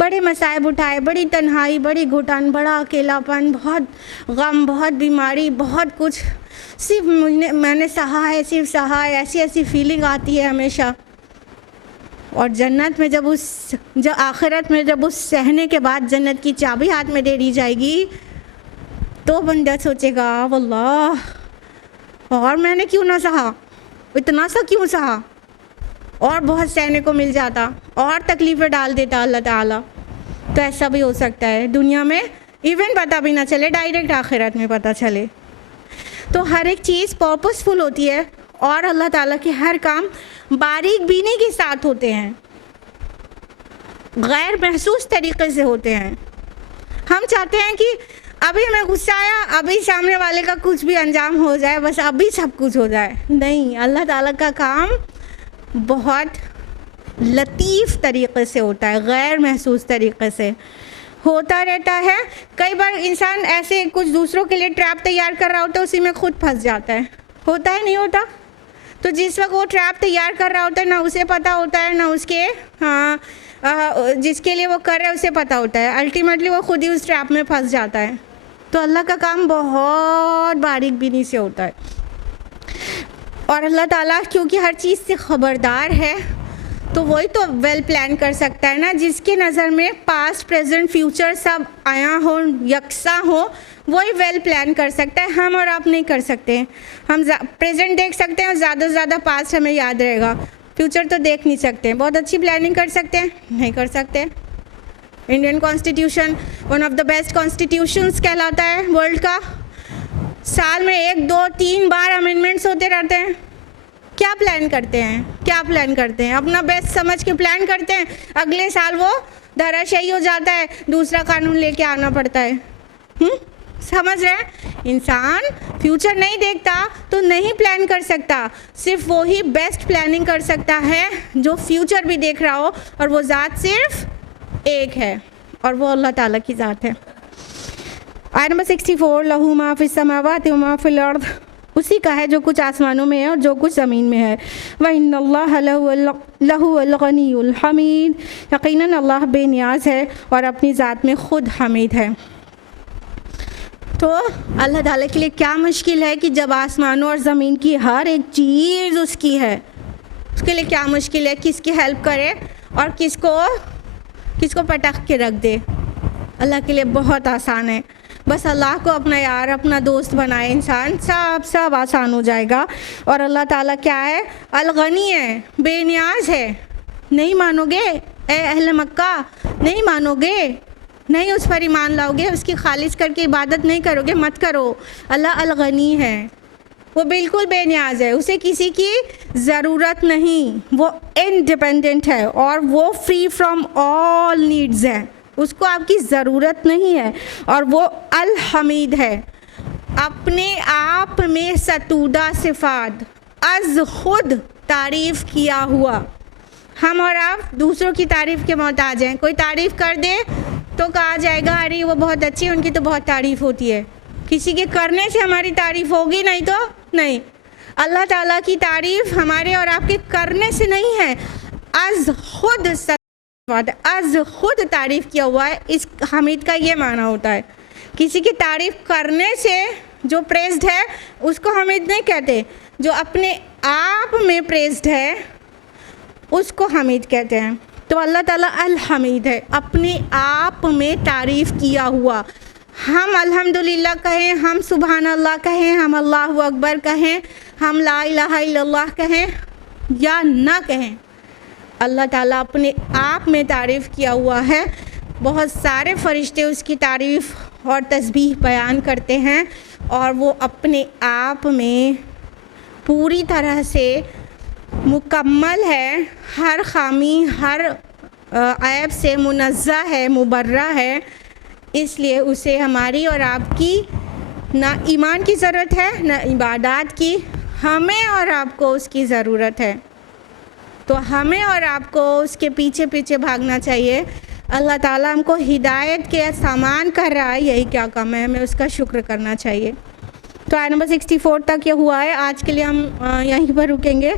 बड़े मसाइब उठाए, बड़ी तन्हाई, बड़ी घुटन, बड़ा अकेलापन, बहुत गम, बहुत बीमारी, बहुत कुछ, सिर्फ मैंने सहा है, सिर्फ सहा है, ऐसी ऐसी फीलिंग आती है हमेशा। और जन्नत में जब आखिरत में जब उस सहने के बाद जन्नत की चाबी हाथ में दे दी जाएगी तो बंदा सोचेगा वल्लाह और मैंने क्यों ना सहा, इतना सा क्यों सहा, और बहुत सहने को मिल जाता और तकलीफ़ें डाल देता अल्लाह ताला। तो ऐसा भी हो सकता है दुनिया में, इवन पता भी ना चले, डायरेक्ट आखिरत में पता चले। तो हर एक चीज़ पर्पसफुल होती है और अल्लाह ताला के हर काम बारीक बीनी के साथ होते हैं, गैर महसूस तरीक़े से होते हैं। हम चाहते हैं कि अभी हमें गुस्सा आया, अभी सामने वाले का कुछ भी अंजाम हो जाए, बस अभी सब कुछ हो जाए। नहीं, अल्लाह ताला का काम बहुत लतीफ़ तरीक़े से होता है, गैर महसूस तरीक़े से होता रहता है। कई बार इंसान ऐसे कुछ दूसरों के लिए ट्रैप तैयार कर रहा होता है, उसी में खुद फंस जाता है। होता है नहीं होता? तो जिस वक्त वो ट्रैप तैयार कर रहा होता है ना उसे पता होता है, ना उसके जिसके लिए वो कर रहा है उसे पता होता है, अल्टीमेटली वो खुद ही उस ट्रैप में फंस जाता है। तो अल्लाह का काम बहुत बारीक बीनी से होता है और अल्लाह ताला क्योंकि हर चीज़ से ख़बरदार है तो वही तो वेल प्लान कर सकता है ना, जिसके नज़र में पास्ट प्रेजेंट फ्यूचर सब आया हो, यकसा हो, वही वेल प्लान कर सकता है। हम और आप नहीं कर सकते। हम प्रेजेंट देख सकते हैं और ज़्यादा से ज़्यादा पास्ट हमें याद रहेगा, फ्यूचर तो देख नहीं सकते। बहुत अच्छी प्लानिंग कर सकते हैं, नहीं कर सकते। Indian constitution one of the best constitutions कहलाता है वर्ल्ड का। साल में 1, 2, 3 बार अमेंडमेंट्स होते रहते हैं। क्या प्लान करते हैं, क्या प्लान करते हैं? अपना बेस्ट समझ के प्लान करते हैं, अगले साल वो धराशायी हो जाता है, दूसरा कानून लेके आना पड़ता है। समझ रहे हैं? इंसान फ्यूचर नहीं देखता तो नहीं प्लान कर सकता, सिर्फ वो ही बेस्ट प्लानिंग कर सकता है जो फ्यूचर भी देख रहा हो, और वो ज़ात सिर्फ एक है और वो अल्लाह ताला की ज़ात है। आयत नंबर 64, लहू मा फिस समावाति व मा फिल अर्द, उसी का है जो कुछ आसमानों में है और जो कुछ ज़मीन में है। व इन्नल्लाह लहुल गनीयुल हमीद, यकीनन अल्लाह बेनियाज है और अपनी ज़ात में ख़ुद हमीद है। तो अल्लाह ताला के लिए क्या मुश्किल है कि जब आसमानों और ज़मीन की हर एक चीज़ उसकी है, उसके लिए क्या मुश्किल है? किसकी हेल्प करे और किसको पटक के रख दे? अल्लाह के लिए बहुत आसान है। बस अल्लाह को अपना यार, अपना दोस्त बनाए इंसान, सब आसान हो जाएगा। और अल्लाह ताला क्या है? अल-गनी है, बेनियाज है। नहीं मानोगे ए अहले मक्का? नहीं मानोगे, नहीं उस पर ईमान लाओगे, उसकी खालिज करके इबादत नहीं करोगे, मत करो। अल्लाह अल-गनी है, वो बिल्कुल बेनियाज है, उसे किसी की ज़रूरत नहीं, वो इंडिपेंडेंट है और वो फ्री फ्रॉम ऑल नीड्स है, उसको आपकी ज़रूरत नहीं है। और वो अल हमीद है, अपने आप में सतूदा सिफ़ात, अज़ खुद तारीफ़ किया हुआ। हम और आप दूसरों की तारीफ़ के मोहताज हैं। कोई तारीफ़ कर दे तो कहा जाएगा अरे वो बहुत अच्छी है, उनकी तो बहुत तारीफ़ होती है। किसी के करने से हमारी तारीफ़ होगी? नहीं तो नहीं। अल्लाह ताला की तारीफ़ हमारे और आपके करने से नहीं है, अज़ खुद अज़ खुद तारीफ़ किया हुआ है। इस हमीद का ये माना होता है। किसी की तारीफ़ करने से जो प्रेज्ड है उसको हमीद नहीं कहते, जो अपने आप में प्रेज्ड है उसको हमीद कहते हैं। तो अल्लाह ताला अल हमीद है, अपने आप में तारीफ़ किया हुआ। हम अल्हम्दुलिल्लाह कहें, हम सुभान अल्लाह कहें, हम अल्लाहु अकबर कहें, हम ला इलाहा इल्लल्लाह कहें या ना कहें, अल्लाह ताला अपने आप में तारीफ़ किया हुआ है। बहुत सारे फ़रिश्ते उसकी तारीफ़ और तस्बीह बयान करते हैं और वो अपने आप में पूरी तरह से मुकम्मल है, हर खामी हर ऐब से मुनज़्ज़ा है, मुबर्रा है। इसलिए उसे हमारी और आपकी ना ईमान की ज़रूरत है ना इबादत की, हमें और आपको उसकी ज़रूरत है। तो हमें और आपको उसके पीछे पीछे भागना चाहिए। अल्लाह ताला हमको हिदायत के सामान कर रहा है, यही क्या कम है, हमें उसका शुक्र करना चाहिए। तो आयत नंबर 64 तक ये हुआ है। आज के लिए हम यहीं पर रुकेंगे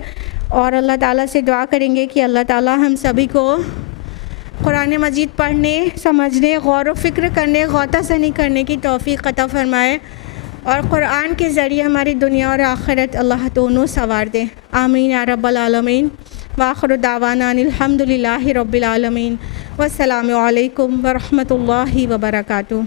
और अल्लाह ताला से दुआ करेंगे कि अल्लाह ताला हम सभी को कुरान मजीद पढ़ने, समझने, गौर व फ़िक्र करने, गौतासनी करने की तौफ़ीक़ अता फ़रमाए और कुरान के ज़रिए हमारी दुनिया और आखिरत अल्लाह दोनों संवार दे। आमीन या रब्बल आलमीन। वाखिर दावाना अनिल हम्दुलिल्लाहि रब्बिल आलमीन। वस्सलामु अलैकुम व रहमतुल्लाहि व बरकातुहू।